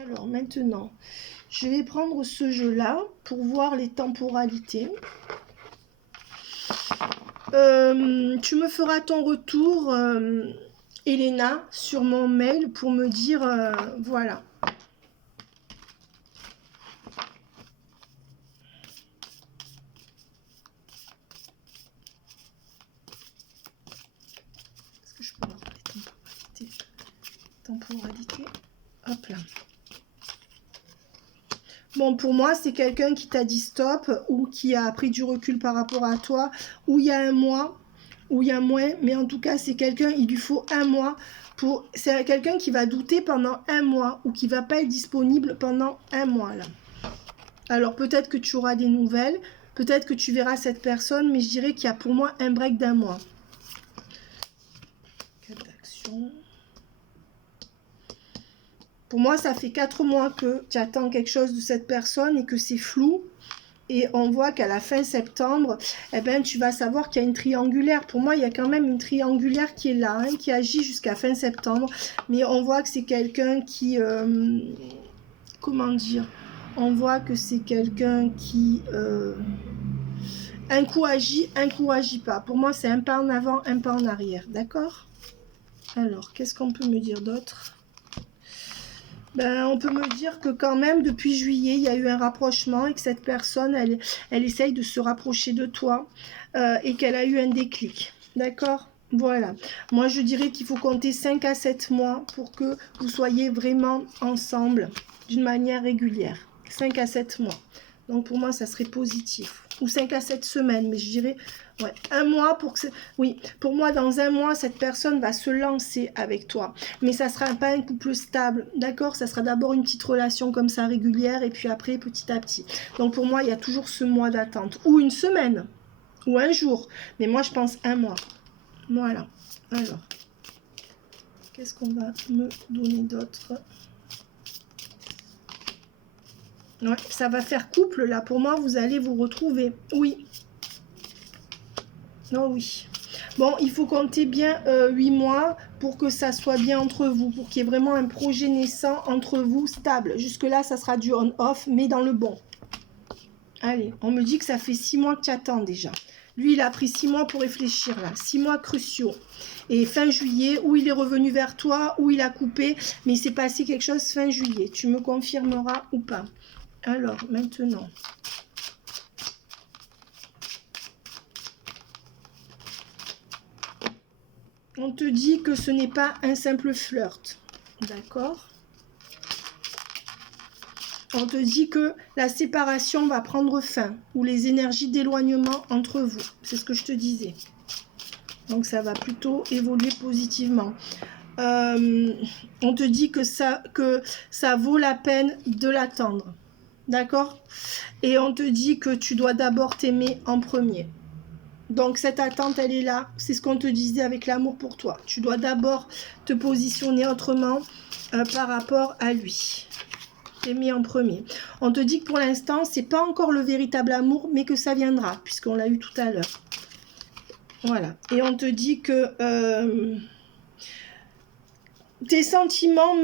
Alors, maintenant, je vais prendre ce jeu-là pour voir les temporalités. Tu me feras ton retour, Elena, sur mon mail pour me dire, voilà. Temporalité. Hop là. Bon, pour moi, c'est quelqu'un qui t'a dit stop ou qui a pris du recul par rapport à toi, ou il y a un mois, ou il y a moins, mais en tout cas, c'est quelqu'un, il lui faut un mois pour... C'est quelqu'un qui va douter pendant un mois ou qui va pas être disponible pendant un mois, là. Alors, peut-être que tu auras des nouvelles, peut-être que tu verras cette personne, mais je dirais qu'il y a pour moi un break d'un mois. Pour moi, ça fait 4 mois que tu attends quelque chose de cette personne et que c'est flou. Et on voit qu'à la fin septembre, eh ben, tu vas savoir qu'il y a une triangulaire. Pour moi, il y a quand même une triangulaire qui est là, hein, qui agit jusqu'à fin septembre. Mais on voit que c'est quelqu'un qui... comment dire? On voit que c'est quelqu'un qui... un coup agit pas. Pour moi, c'est un pas en avant, un pas en arrière. D'accord? Alors, qu'est-ce qu'on peut me dire d'autre? Ben, on peut me dire que quand même, depuis juillet, il y a eu un rapprochement et que cette personne, elle essaye de se rapprocher de toi et qu'elle a eu un déclic. D'accord? Voilà. Moi, je dirais qu'il faut compter 5 à 7 mois pour que vous soyez vraiment ensemble d'une manière régulière. 5 à 7 mois. Donc, pour moi, ça serait positif. Ou 5 à 7 semaines, mais je dirais... Ouais, un mois pour que... Oui, pour moi, dans un mois, cette personne va se lancer avec toi. Mais ça ne sera pas un couple stable, d'accord? Ça sera d'abord une petite relation comme ça, régulière, et puis après, petit à petit. Donc, pour moi, il y a toujours ce mois d'attente. Ou une semaine, ou un jour. Mais moi, je pense un mois. Voilà. Alors, qu'est-ce qu'on va me donner d'autre? Ouais, ça va faire couple, là. Pour moi, vous allez vous retrouver. Oui. Non, oui. Bon, il faut compter bien 8 mois pour que ça soit bien entre vous, pour qu'il y ait vraiment un projet naissant entre vous stable. Jusque-là, ça sera du on-off, mais dans le bon. Allez, on me dit que ça fait 6 mois que tu attends déjà. Lui, il a pris 6 mois pour réfléchir, là. 6 mois cruciaux. Et fin juillet, ou il est revenu vers toi, ou il a coupé, mais il s'est passé quelque chose fin juillet. Tu me confirmeras ou pas? Alors, maintenant... On te dit que ce n'est pas un simple flirt, d'accord? On te dit que la séparation va prendre fin, ou les énergies d'éloignement entre vous. C'est ce que je te disais. Donc ça va plutôt évoluer positivement. On te dit que ça vaut la peine de l'attendre, d'accord? Et on te dit que tu dois d'abord t'aimer en premier. Donc cette attente, elle est là. C'est ce qu'on te disait avec l'amour pour toi. Tu dois d'abord te positionner autrement par rapport à lui. T'aimer en premier. On te dit que pour l'instant, c'est pas encore le véritable amour, mais que ça viendra, puisqu'on l'a eu tout à l'heure. Voilà. Et on te dit que tes sentiments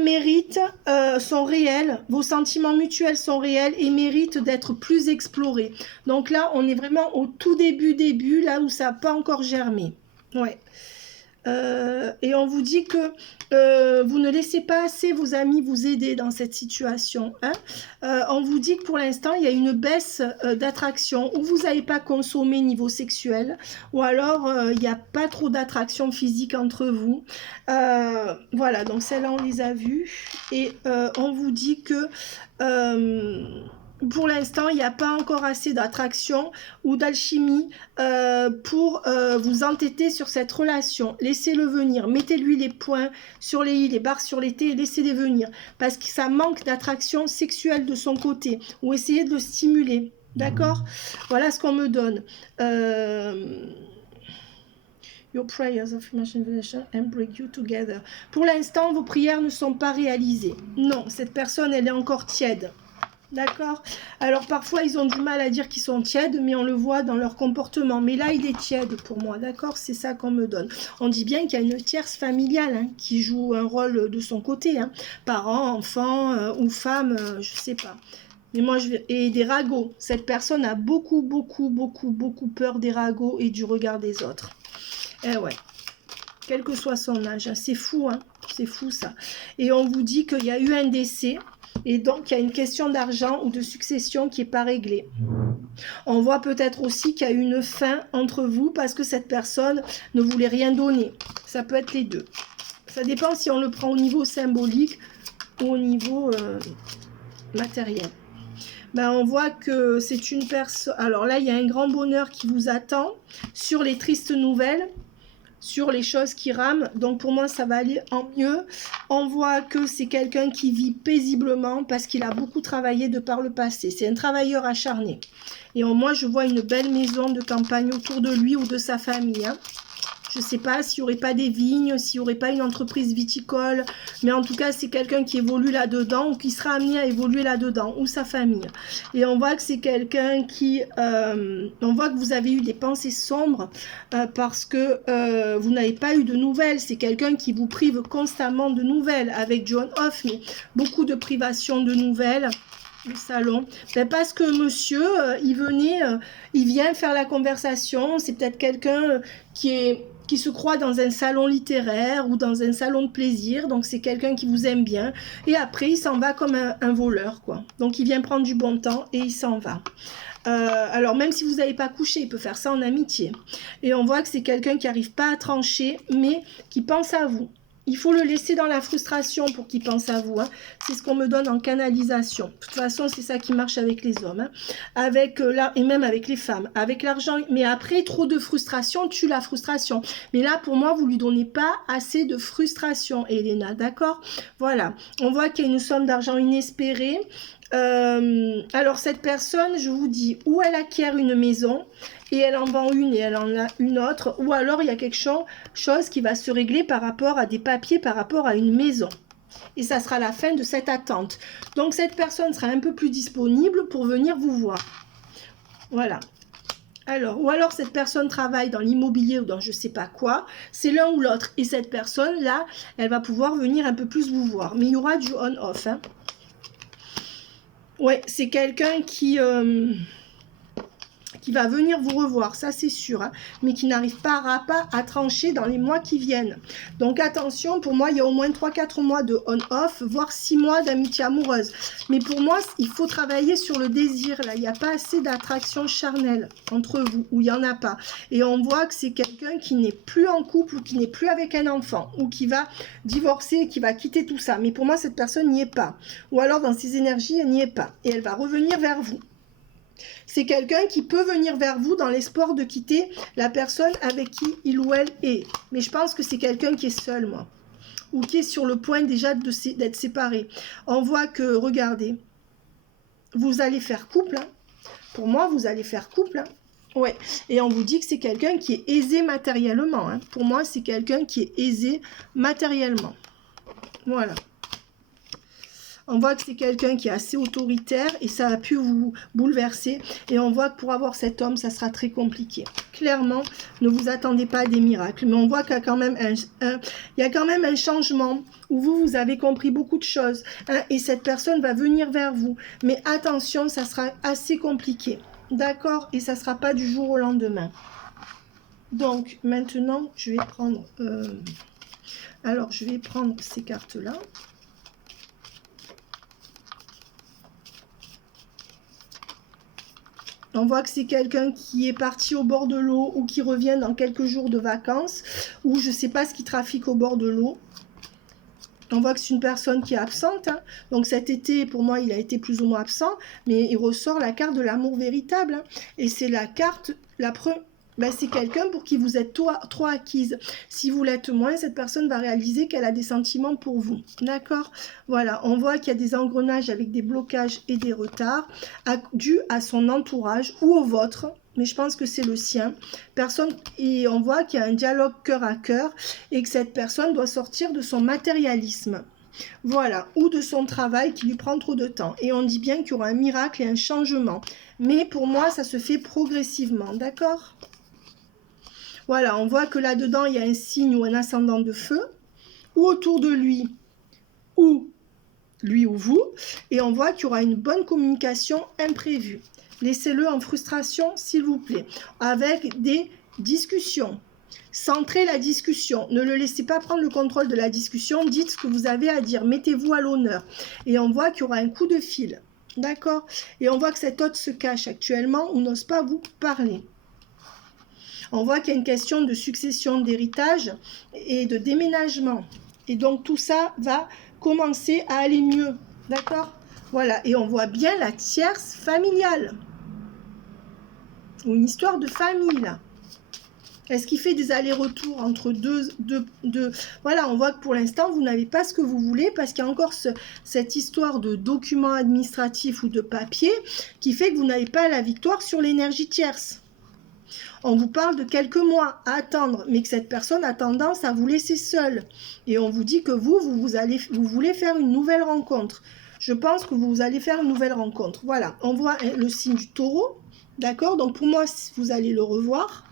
sont réels, vos sentiments mutuels sont réels et méritent d'être plus explorés. Donc là, on est vraiment au tout début, là où ça n'a pas encore germé. Ouais. Et on vous dit que vous ne laissez pas assez vos amis vous aider dans cette situation. Hein. On vous dit que pour l'instant, il y a une baisse d'attraction, ou vous n'avez pas consommé niveau sexuel, ou alors il n'y a pas trop d'attraction physique entre vous. Voilà, donc celles-là, on les a vues. Et on vous dit que... pour l'instant, il n'y a pas encore assez d'attraction ou d'alchimie pour vous entêter sur cette relation. Laissez-le venir. Mettez-lui les points sur les i, les barres sur les t et laissez-les venir. Parce que ça manque d'attraction sexuelle de son côté. Ou essayez de le stimuler. D'accord? Voilà ce qu'on me donne. Your prayers of imagination and bring you together. Pour l'instant, vos prières ne sont pas réalisées. Non, cette personne, elle est encore tiède. D'accord? Alors parfois ils ont du mal à dire qu'ils sont tièdes, mais on le voit dans leur comportement. Mais là il est tiède pour moi, d'accord? C'est ça qu'on me donne. On dit bien qu'il y a une tierce familiale hein, qui joue un rôle de son côté. Hein. Parents, enfants ou femmes, je sais pas. Mais moi je vais... Et des ragots. Cette personne a beaucoup peur des ragots et du regard des autres. Eh ouais. Quel que soit son âge. Hein. C'est fou, hein? C'est fou ça. Et on vous dit qu'il y a eu un décès. Et donc, il y a une question d'argent ou de succession qui n'est pas réglée. On voit peut-être aussi qu'il y a une fin entre vous parce que cette personne ne voulait rien donner. Ça peut être les deux. Ça dépend si on le prend au niveau symbolique ou au niveau matériel. Ben, on voit que c'est une personne... Alors là, il y a un grand bonheur qui vous attend sur les tristes nouvelles, sur les choses qui rament. Donc pour moi, ça va aller en mieux. On voit que c'est quelqu'un qui vit paisiblement parce qu'il a beaucoup travaillé de par le passé. C'est un travailleur acharné. Et moi, je vois une belle maison de campagne autour de lui ou de sa famille, hein. Je ne sais pas s'il n'y aurait pas des vignes, s'il n'y aurait pas une entreprise viticole. Mais en tout cas, c'est quelqu'un qui évolue là-dedans ou qui sera amené à évoluer là-dedans, ou sa famille. Et on voit que c'est quelqu'un qui... on voit que vous avez eu des pensées sombres parce que vous n'avez pas eu de nouvelles. C'est quelqu'un qui vous prive constamment de nouvelles avec John Off, mais beaucoup de privation de nouvelles. Le salon, ben parce que monsieur, il vient faire la conversation. C'est peut-être quelqu'un qui se croit dans un salon littéraire ou dans un salon de plaisir, donc c'est quelqu'un qui vous aime bien, et après il s'en va comme un voleur, quoi. Donc il vient prendre du bon temps et il s'en va. Alors même si vous n'avez pas couché, il peut faire ça en amitié. Et on voit que c'est quelqu'un qui n'arrive pas à trancher, mais qui pense à vous. Il faut le laisser dans la frustration pour qu'il pense à vous, hein. C'est ce qu'on me donne en canalisation. De toute façon, c'est ça qui marche avec les hommes, hein. Et même avec les femmes. Avec l'argent, mais après, trop de frustration tue la frustration. Mais là, pour moi, vous lui donnez pas assez de frustration, Elena, d'accord? Voilà. On voit qu'il y a une somme d'argent inespérée. Alors, cette personne, je vous dis, où elle acquiert une maison, et elle en vend une et elle en a une autre, ou alors il y a quelque chose qui va se régler par rapport à des papiers, par rapport à une maison. Et ça sera la fin de cette attente. Donc cette personne sera un peu plus disponible pour venir vous voir. Voilà. Alors, ou alors cette personne travaille dans l'immobilier ou dans je sais pas quoi, c'est l'un ou l'autre. Et cette personne-là, elle va pouvoir venir un peu plus vous voir. Mais il y aura du on-off, hein. Ouais, c'est quelqu'un qui va venir vous revoir, ça c'est sûr, hein, mais qui n'arrive pas à trancher dans les mois qui viennent. Donc attention, pour moi, il y a au moins 3-4 mois de on-off, voire 6 mois d'amitié amoureuse. Mais pour moi, il faut travailler sur le désir, là. Il n'y a pas assez d'attraction charnelle entre vous, ou il n'y en a pas. Et on voit que c'est quelqu'un qui n'est plus en couple, ou qui n'est plus avec un enfant, ou qui va divorcer, qui va quitter tout ça. Mais pour moi, cette personne n'y est pas. Ou alors, dans ses énergies, elle n'y est pas. Et elle va revenir vers vous. C'est quelqu'un qui peut venir vers vous dans l'espoir de quitter la personne avec qui il ou elle est. Mais je pense que c'est quelqu'un qui est seul, moi. Ou qui est sur le point déjà d'être séparé. On voit que, regardez, vous allez faire couple, hein. Pour moi, vous allez faire couple, hein. Ouais. Et on vous dit que c'est quelqu'un qui est aisé matériellement, hein. Pour moi, c'est quelqu'un qui est aisé matériellement. Voilà. On voit que c'est quelqu'un qui est assez autoritaire et ça a pu vous bouleverser. Et on voit que pour avoir cet homme, ça sera très compliqué. Clairement, ne vous attendez pas à des miracles. Mais on voit qu'il y a quand même un changement où vous avez compris beaucoup de choses, hein, et cette personne va venir vers vous. Mais attention, ça sera assez compliqué. D'accord? Et ça ne sera pas du jour au lendemain. Donc, maintenant, je vais prendre... alors, je vais prendre ces cartes-là. On voit que c'est quelqu'un qui est parti au bord de l'eau ou qui revient dans quelques jours de vacances, ou je ne sais pas ce qui trafique au bord de l'eau. On voit que c'est une personne qui est absente, hein. Donc cet été, pour moi, il a été plus ou moins absent, mais il ressort la carte de l'amour véritable, hein. Et c'est la carte, ben, c'est quelqu'un pour qui vous êtes trop acquise. Si vous l'êtes moins, cette personne va réaliser qu'elle a des sentiments pour vous. D'accord? Voilà, on voit qu'il y a des engrenages avec des blocages et des retards dus à son entourage ou au vôtre. Mais je pense que c'est le sien. Et on voit qu'il y a un dialogue cœur à cœur et que cette personne doit sortir de son matérialisme. Voilà, ou de son travail qui lui prend trop de temps. Et on dit bien qu'il y aura un miracle et un changement. Mais pour moi, ça se fait progressivement, d'accord ? Voilà, on voit que là-dedans, il y a un signe ou un ascendant de feu, ou autour de lui, ou lui ou vous. Et on voit qu'il y aura une bonne communication imprévue. Laissez-le en frustration, s'il vous plaît, avec des discussions. Centrez la discussion. Ne le laissez pas prendre le contrôle de la discussion. Dites ce que vous avez à dire. Mettez-vous à l'honneur. Et on voit qu'il y aura un coup de fil. D'accord? Et on voit que cet hôte se cache actuellement ou n'ose pas vous parler. On voit qu'il y a une question de succession, d'héritage et de déménagement. Et donc tout ça va commencer à aller mieux. D'accord? Voilà, et on voit bien la tierce familiale. Ou une histoire de famille, là. Est-ce qu'il fait des allers-retours entre deux... Voilà, on voit que pour l'instant, vous n'avez pas ce que vous voulez parce qu'il y a encore cette histoire de documents administratifs ou de papier qui fait que vous n'avez pas la victoire sur l'énergie tierce. On vous parle de quelques mois à attendre, mais que cette personne a tendance à vous laisser seul. Et on vous dit que vous voulez faire une nouvelle rencontre. Je pense que vous allez faire une nouvelle rencontre. Voilà, on voit le signe du taureau. D'accord? Donc pour moi, vous allez le revoir.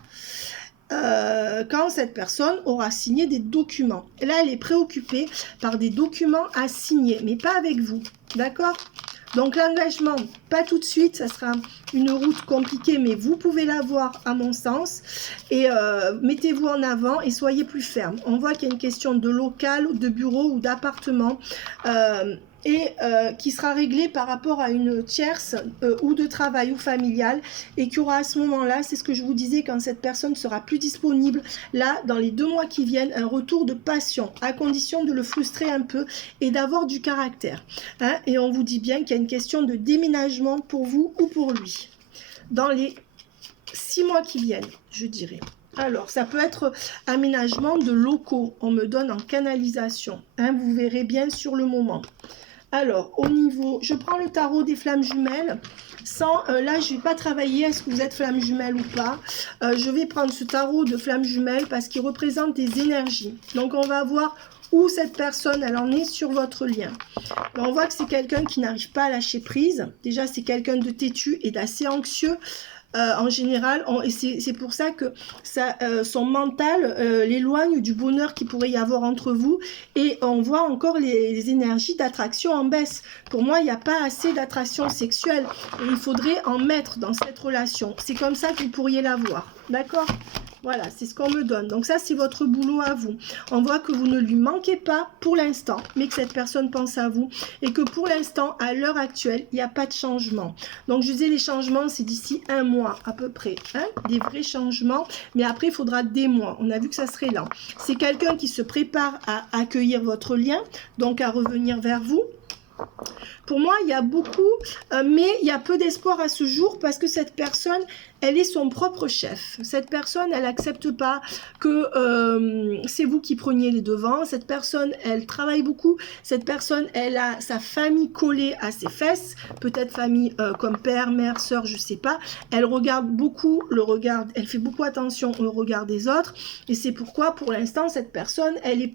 Quand cette personne aura signé des documents. Et là, elle est préoccupée par des documents à signer, mais pas avec vous. D'accord? Donc l'engagement, pas tout de suite, ça sera une route compliquée, mais vous pouvez l'avoir à mon sens. Et mettez-vous en avant et soyez plus ferme. On voit qu'il y a une question de local, de bureau ou d'appartement. Qui sera réglée par rapport à une tierce ou de travail ou familiale et qui aura à ce moment-là, c'est ce que je vous disais, quand cette personne sera plus disponible, là, dans les 2 mois qui viennent, un retour de passion, à condition de le frustrer un peu et d'avoir du caractère. Hein, et on vous dit bien qu'il y a une question de déménagement pour vous ou pour lui, dans les 6 mois qui viennent, je dirais. Alors, ça peut être aménagement de locaux, on me donne en canalisation, hein, vous verrez bien sur le moment. Alors, au niveau, je prends le tarot des flammes jumelles. Là, je ne vais pas travailler est-ce que vous êtes flamme jumelle ou pas. Je vais prendre ce tarot de flammes jumelles parce qu'il représente des énergies. Donc, on va voir où cette personne, elle en est sur votre lien. Là, on voit que c'est quelqu'un qui n'arrive pas à lâcher prise. Déjà, c'est quelqu'un de têtu et d'assez anxieux. En général, c'est pour ça que son mental l'éloigne du bonheur qu'il pourrait y avoir entre vous, et on voit encore les énergies d'attraction en baisse. Pour moi, il n'y a pas assez d'attraction sexuelle et il faudrait en mettre dans cette relation. C'est comme ça que vous pourriez l'avoir, d'accord? Voilà, c'est ce qu'on me donne. Donc ça, c'est votre boulot à vous. On voit que vous ne lui manquez pas pour l'instant, mais que cette personne pense à vous. Et que pour l'instant, à l'heure actuelle, il n'y a pas de changement. Donc je disais, les changements, c'est d'ici 1 mois à peu près. Hein, des vrais changements. Mais après, il faudra des mois. On a vu que ça serait lent. C'est quelqu'un qui se prépare à accueillir votre lien, donc à revenir vers vous. Pour moi, il y a beaucoup, mais il y a peu d'espoir à ce jour parce que cette personne, elle est son propre chef. Cette personne, elle n'accepte pas que c'est vous qui preniez les devants. Cette personne, elle travaille beaucoup. Cette personne, elle a sa famille collée à ses fesses. Peut-être famille comme père, mère, sœur, je ne sais pas. Elle regarde beaucoup elle fait beaucoup attention au regard des autres. Et c'est pourquoi, pour l'instant, cette personne, elle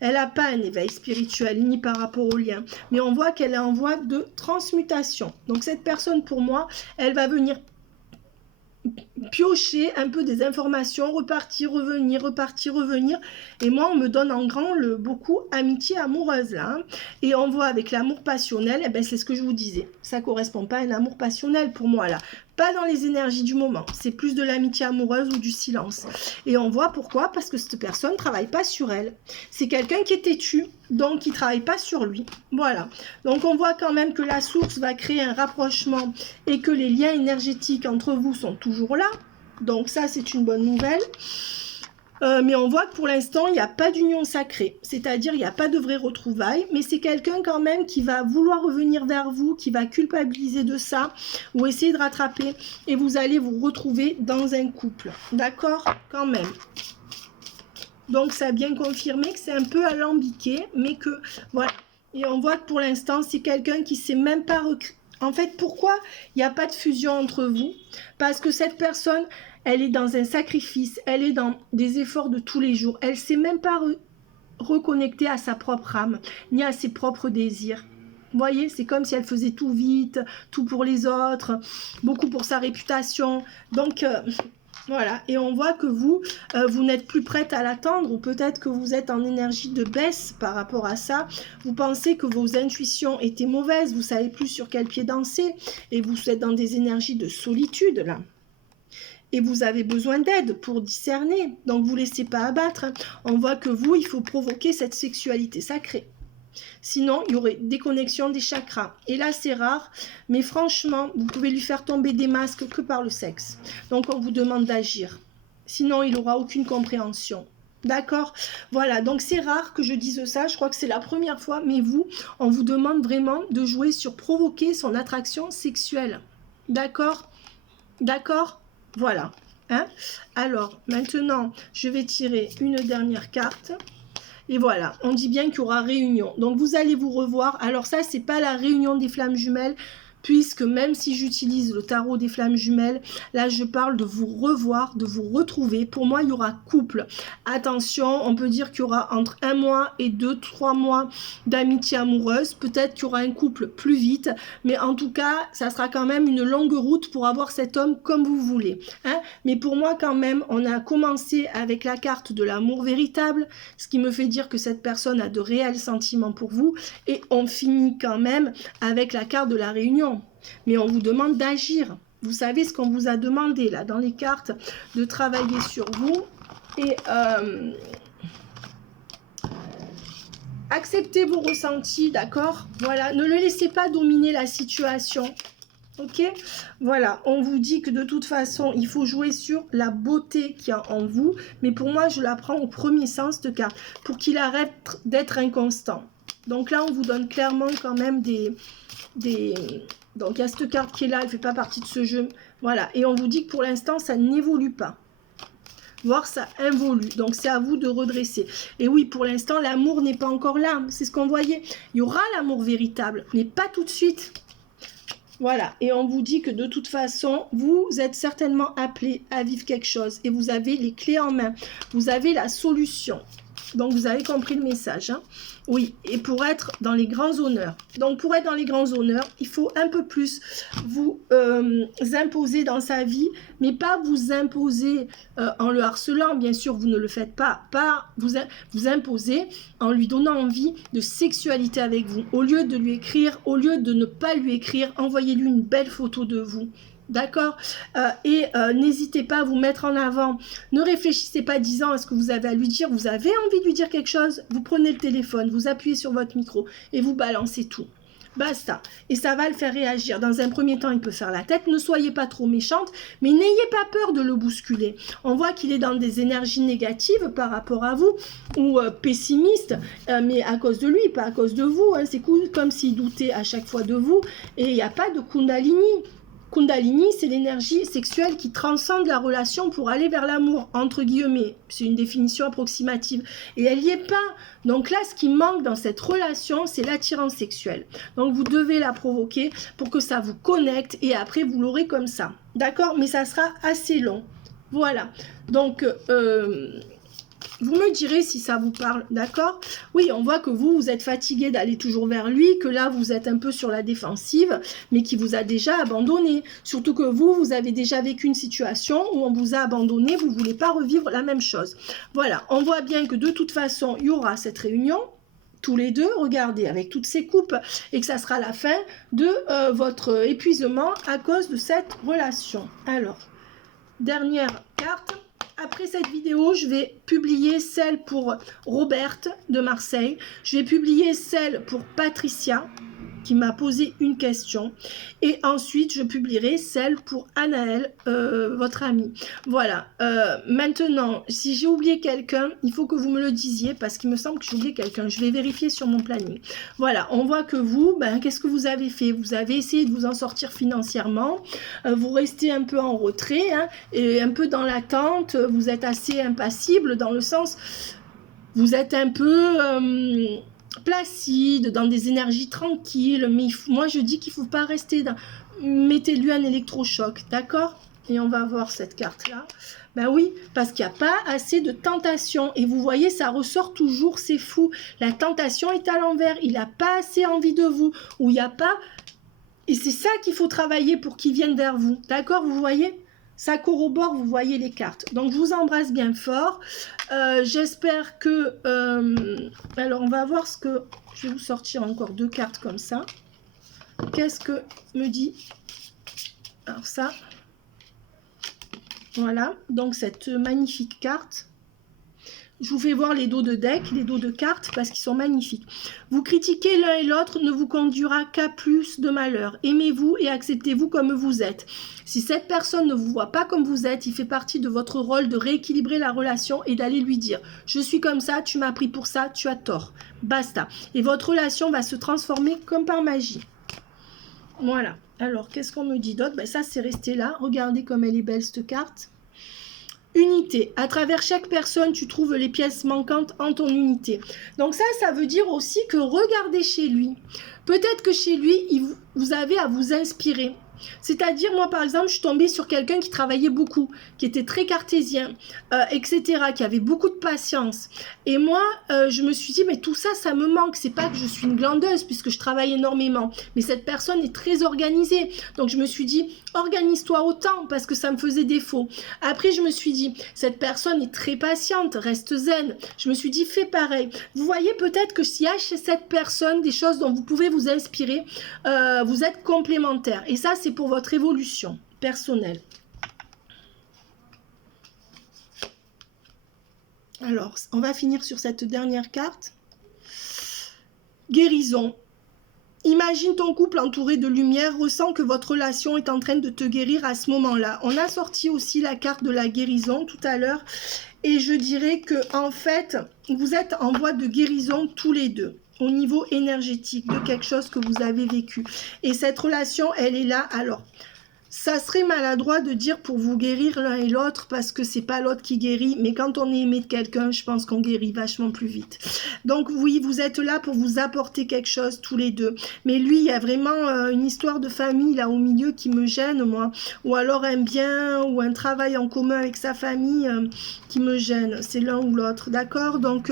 n'a pas un éveil spirituel, ni par rapport au lien. Mais on voit qu'elle est en voie de transmutation. Donc cette personne, pour moi, elle va venir piocher un peu des informations, repartir, revenir, et moi on me donne en grand beaucoup amitié amoureuse là, hein. Et on voit avec l'amour passionnel, eh ben, c'est ce que je vous disais, ça correspond pas à un amour passionnel pour moi là, pas dans les énergies du moment, c'est plus de l'amitié amoureuse ou du silence. Et on voit pourquoi, parce que cette personne ne travaille pas sur elle, c'est quelqu'un qui est têtu, donc qui ne travaille pas sur lui, voilà. Donc on voit quand même que la source va créer un rapprochement et que les liens énergétiques entre vous sont toujours là, donc ça c'est une bonne nouvelle. Mais on voit que pour l'instant, il n'y a pas d'union sacrée. C'est-à-dire, il n'y a pas de vraie retrouvaille. Mais c'est quelqu'un quand même qui va vouloir revenir vers vous, qui va culpabiliser de ça, ou essayer de rattraper. Et vous allez vous retrouver dans un couple. D'accord? Quand même. Donc, ça a bien confirmé que c'est un peu alambiqué. Mais que, voilà. Et on voit que pour l'instant, c'est quelqu'un qui ne sait même pas... En fait, pourquoi il n'y a pas de fusion entre vous? Parce que cette personne... Elle est dans un sacrifice, elle est dans des efforts de tous les jours. Elle ne s'est même pas reconnectée à sa propre âme, ni à ses propres désirs. Vous voyez, c'est comme si elle faisait tout vite, tout pour les autres, beaucoup pour sa réputation. Donc, voilà. Et on voit que vous n'êtes plus prête à l'attendre, ou peut-être que vous êtes en énergie de baisse par rapport à ça. Vous pensez que vos intuitions étaient mauvaises, vous ne savez plus sur quel pied danser, et vous êtes dans des énergies de solitude, là. Et vous avez besoin d'aide pour discerner. Donc, vous ne laissez pas abattre. On voit que vous, il faut provoquer cette sexualité sacrée. Sinon, il y aurait déconnexion des chakras. Et là, c'est rare. Mais franchement, vous pouvez lui faire tomber des masques que par le sexe. Donc, on vous demande d'agir. Sinon, il n'aura aucune compréhension. D'accord? Voilà, donc c'est rare que je dise ça, je crois que c'est la première fois, mais vous, on vous demande vraiment de jouer sur provoquer son attraction sexuelle. D'accord? D'accord? Voilà. Hein? Alors, maintenant, je vais tirer une dernière carte. Et voilà, on dit bien qu'il y aura réunion. Donc, vous allez vous revoir. Alors ça, c'est pas la réunion des flammes jumelles, puisque même si j'utilise le tarot des flammes jumelles, là, je parle de vous revoir, de vous retrouver. Pour moi, il y aura couple. Attention, on peut dire qu'il y aura entre 1 mois et 2-3 mois d'amitié amoureuse. Peut-être qu'il y aura un couple plus vite, mais en tout cas, ça sera quand même une longue route pour avoir cet homme comme vous voulez. Hein? Mais pour moi, quand même, on a commencé avec la carte de l'amour véritable, ce qui me fait dire que cette personne a de réels sentiments pour vous, et on finit quand même avec la carte de la réunion. Mais on vous demande d'agir. Vous savez ce qu'on vous a demandé là dans les cartes, de travailler sur vous et acceptez vos ressentis, d'accord? Voilà, ne le laissez pas dominer la situation. Ok, voilà, on vous dit que de toute façon, il faut jouer sur la beauté qu'il y a en vous. Mais pour moi, je la prends au premier sens de carte, pour qu'il arrête d'être inconstant. Donc là, on vous donne clairement quand même des... Donc il y a cette carte qui est là, elle ne fait pas partie de ce jeu. Voilà, et on vous dit que pour l'instant, ça n'évolue pas. Voire ça involue. Donc c'est à vous de redresser. Et oui, pour l'instant, l'amour n'est pas encore là. C'est ce qu'on voyait. Il y aura l'amour véritable, mais pas tout de suite. Voilà, et on vous dit que de toute façon, vous êtes certainement appelé à vivre quelque chose et vous avez les clés en main, vous avez la solution. Donc, vous avez compris le message. Hein? Oui, et pour être dans les grands honneurs. Donc, pour être dans les grands honneurs, il faut un peu plus vous imposer dans sa vie, mais pas vous imposer en le harcelant. Bien sûr, vous ne le faites pas. Pas vous imposer en lui donnant envie de sexualité avec vous. Au lieu de lui écrire, au lieu de ne pas lui écrire, envoyez-lui une belle photo de vous. D'accord? N'hésitez pas à vous mettre en avant. Ne réfléchissez pas 10 ans à ce que vous avez à lui dire. Vous avez envie de lui dire quelque chose, vous prenez le téléphone, vous appuyez sur votre micro et vous balancez tout. Basta. Et ça va le faire réagir. Dans un premier temps, il peut faire la tête. Ne soyez pas trop méchante, mais n'ayez pas peur de le bousculer. On voit qu'il est dans des énergies négatives par rapport à vous, ou pessimiste, mais à cause de lui, pas à cause de vous. Hein. C'est comme s'il doutait à chaque fois de vous. Et il n'y a pas de Kundalini. Kundalini, c'est l'énergie sexuelle qui transcende la relation pour aller vers l'amour, entre guillemets. C'est une définition approximative. Et elle n'y est pas. Donc là, ce qui manque dans cette relation, c'est l'attirance sexuelle. Donc vous devez la provoquer pour que ça vous connecte et après, vous l'aurez comme ça. D'accord? Mais ça sera assez long. Voilà. Donc... vous me direz si ça vous parle, d'accord? Oui, on voit que vous êtes fatigué d'aller toujours vers lui, que là, vous êtes un peu sur la défensive, mais qui vous a déjà abandonné. Surtout que vous avez déjà vécu une situation où on vous a abandonné, vous ne voulez pas revivre la même chose. Voilà, on voit bien que de toute façon, il y aura cette réunion, tous les deux, regardez, avec toutes ces coupes, et que ça sera la fin de votre épuisement à cause de cette relation. Alors, dernière carte. Après cette vidéo, je vais publier celle pour Roberte de Marseille. Je vais publier celle pour Patricia qui m'a posé une question. Et ensuite, je publierai celle pour Anaël, votre amie. Voilà. Maintenant, si j'ai oublié quelqu'un, il faut que vous me le disiez parce qu'il me semble que j'ai oublié quelqu'un. Je vais vérifier sur mon planning. Voilà. On voit que vous, qu'est-ce que vous avez fait? Vous avez essayé de vous en sortir financièrement. Vous restez un peu en retrait hein, et un peu dans l'attente. Vous êtes assez impassible dans le sens... Vous êtes un peu... placide, dans des énergies tranquilles, mais moi je dis qu'il ne faut pas rester dans... Mettez-lui un électrochoc, d'accord? Et on va voir cette carte-là. Ben oui, parce qu'il n'y a pas assez de tentation. Et vous voyez, ça ressort toujours, c'est fou. La tentation est à l'envers, il n'a pas assez envie de vous, ou il n'y a pas... Et c'est ça qu'il faut travailler pour qu'il vienne vers vous, d'accord? Vous voyez? Ça corrobore, vous voyez les cartes. Donc, je vous embrasse bien fort. J'espère que... alors, on va voir ce que... Je vais vous sortir encore 2 cartes comme ça. Qu'est-ce que me dit... Alors, ça... Voilà. Donc, cette magnifique carte. Je vous fais voir les dos de deck, les dos de cartes, parce qu'ils sont magnifiques. Vous critiquer l'un et l'autre ne vous conduira qu'à plus de malheur. Aimez-vous et acceptez-vous comme vous êtes. Si cette personne ne vous voit pas comme vous êtes, il fait partie de votre rôle de rééquilibrer la relation et d'aller lui dire « Je suis comme ça, tu m'as pris pour ça, tu as tort. » Basta. Et votre relation va se transformer comme par magie. Voilà. Alors, qu'est-ce qu'on me dit d'autre? Ben, ça, c'est resté là. Regardez comme elle est belle, cette carte. Unité. À travers chaque personne, tu trouves les pièces manquantes en ton unité. Donc ça veut dire aussi que regardez chez lui. Peut-être que chez lui, vous avez à vous inspirer. C'est-à-dire, moi, par exemple, je suis tombée sur quelqu'un qui travaillait beaucoup, qui était très cartésien, etc., qui avait beaucoup de patience. Et moi, je me suis dit, mais tout ça, ça me manque. C'est pas que je suis une glandeuse, puisque je travaille énormément. Mais cette personne est très organisée. Donc, je me suis dit, organise-toi autant, parce que ça me faisait défaut. Après, je me suis dit, cette personne est très patiente, reste zen. Je me suis dit, fais pareil. Vous voyez peut-être que s'il y a chez cette personne des choses dont vous pouvez vous inspirer, vous êtes complémentaires. Et ça, c'est pour votre évolution personnelle. Alors, on va finir sur cette dernière carte. Guérison. Imagine ton couple entouré de lumière, ressens que votre relation est en train de te guérir à ce moment-là. On a sorti aussi la carte de la guérison tout à l'heure. Et je dirais que en fait, vous êtes en voie de guérison tous les deux, au niveau énergétique, de quelque chose que vous avez vécu. Et cette relation, elle est là. Alors, ça serait maladroit de dire pour vous guérir l'un et l'autre, parce que c'est pas l'autre qui guérit, mais quand on est aimé de quelqu'un, je pense qu'on guérit vachement plus vite. Donc oui, vous êtes là pour vous apporter quelque chose tous les deux. Mais lui, il y a vraiment une histoire de famille là au milieu qui me gêne, moi. Ou alors un bien ou un travail en commun avec sa famille qui me gêne. C'est l'un ou l'autre, d'accord? Donc...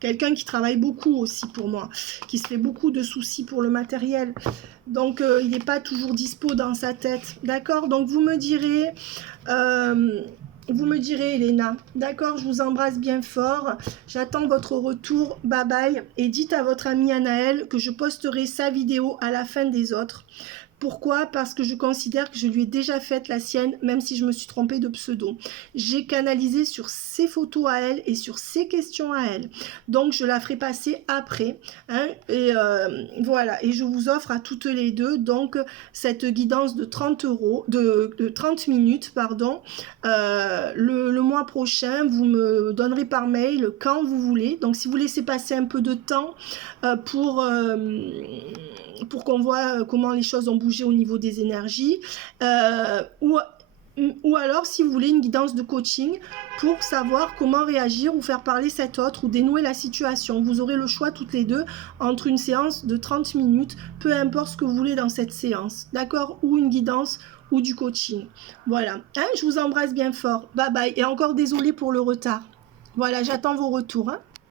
quelqu'un qui travaille beaucoup aussi pour moi, qui se fait beaucoup de soucis pour le matériel. Donc, il n'est pas toujours dispo dans sa tête. D'accord? Donc, vous me direz, Elena. D'accord? Je vous embrasse bien fort. J'attends votre retour. Bye bye. Et dites à votre amie Anaëlle que je posterai sa vidéo à la fin des autres. Pourquoi? Parce que je considère que je lui ai déjà fait la sienne, même si je me suis trompée de pseudo. J'ai canalisé sur ses photos à elle et sur ses questions à elle. Donc, je la ferai passer après. Hein, et voilà. Et je vous offre à toutes les deux, donc, cette guidance de 30 euros, de 30 minutes, pardon. Le mois prochain, vous me donnerez par mail quand vous voulez. Donc, si vous laissez passer un peu de temps pour qu'on voit comment les choses ont bougé au niveau des énergies, ou alors si vous voulez une guidance de coaching pour savoir comment réagir ou faire parler cet autre ou dénouer la situation. Vous aurez le choix toutes les deux entre une séance de 30 minutes, peu importe ce que vous voulez dans cette séance, d'accord? Ou une guidance ou du coaching. Voilà, hein, je vous embrasse bien fort. Bye bye. Et encore désolée pour le retard. Voilà, j'attends vos retours. Hein.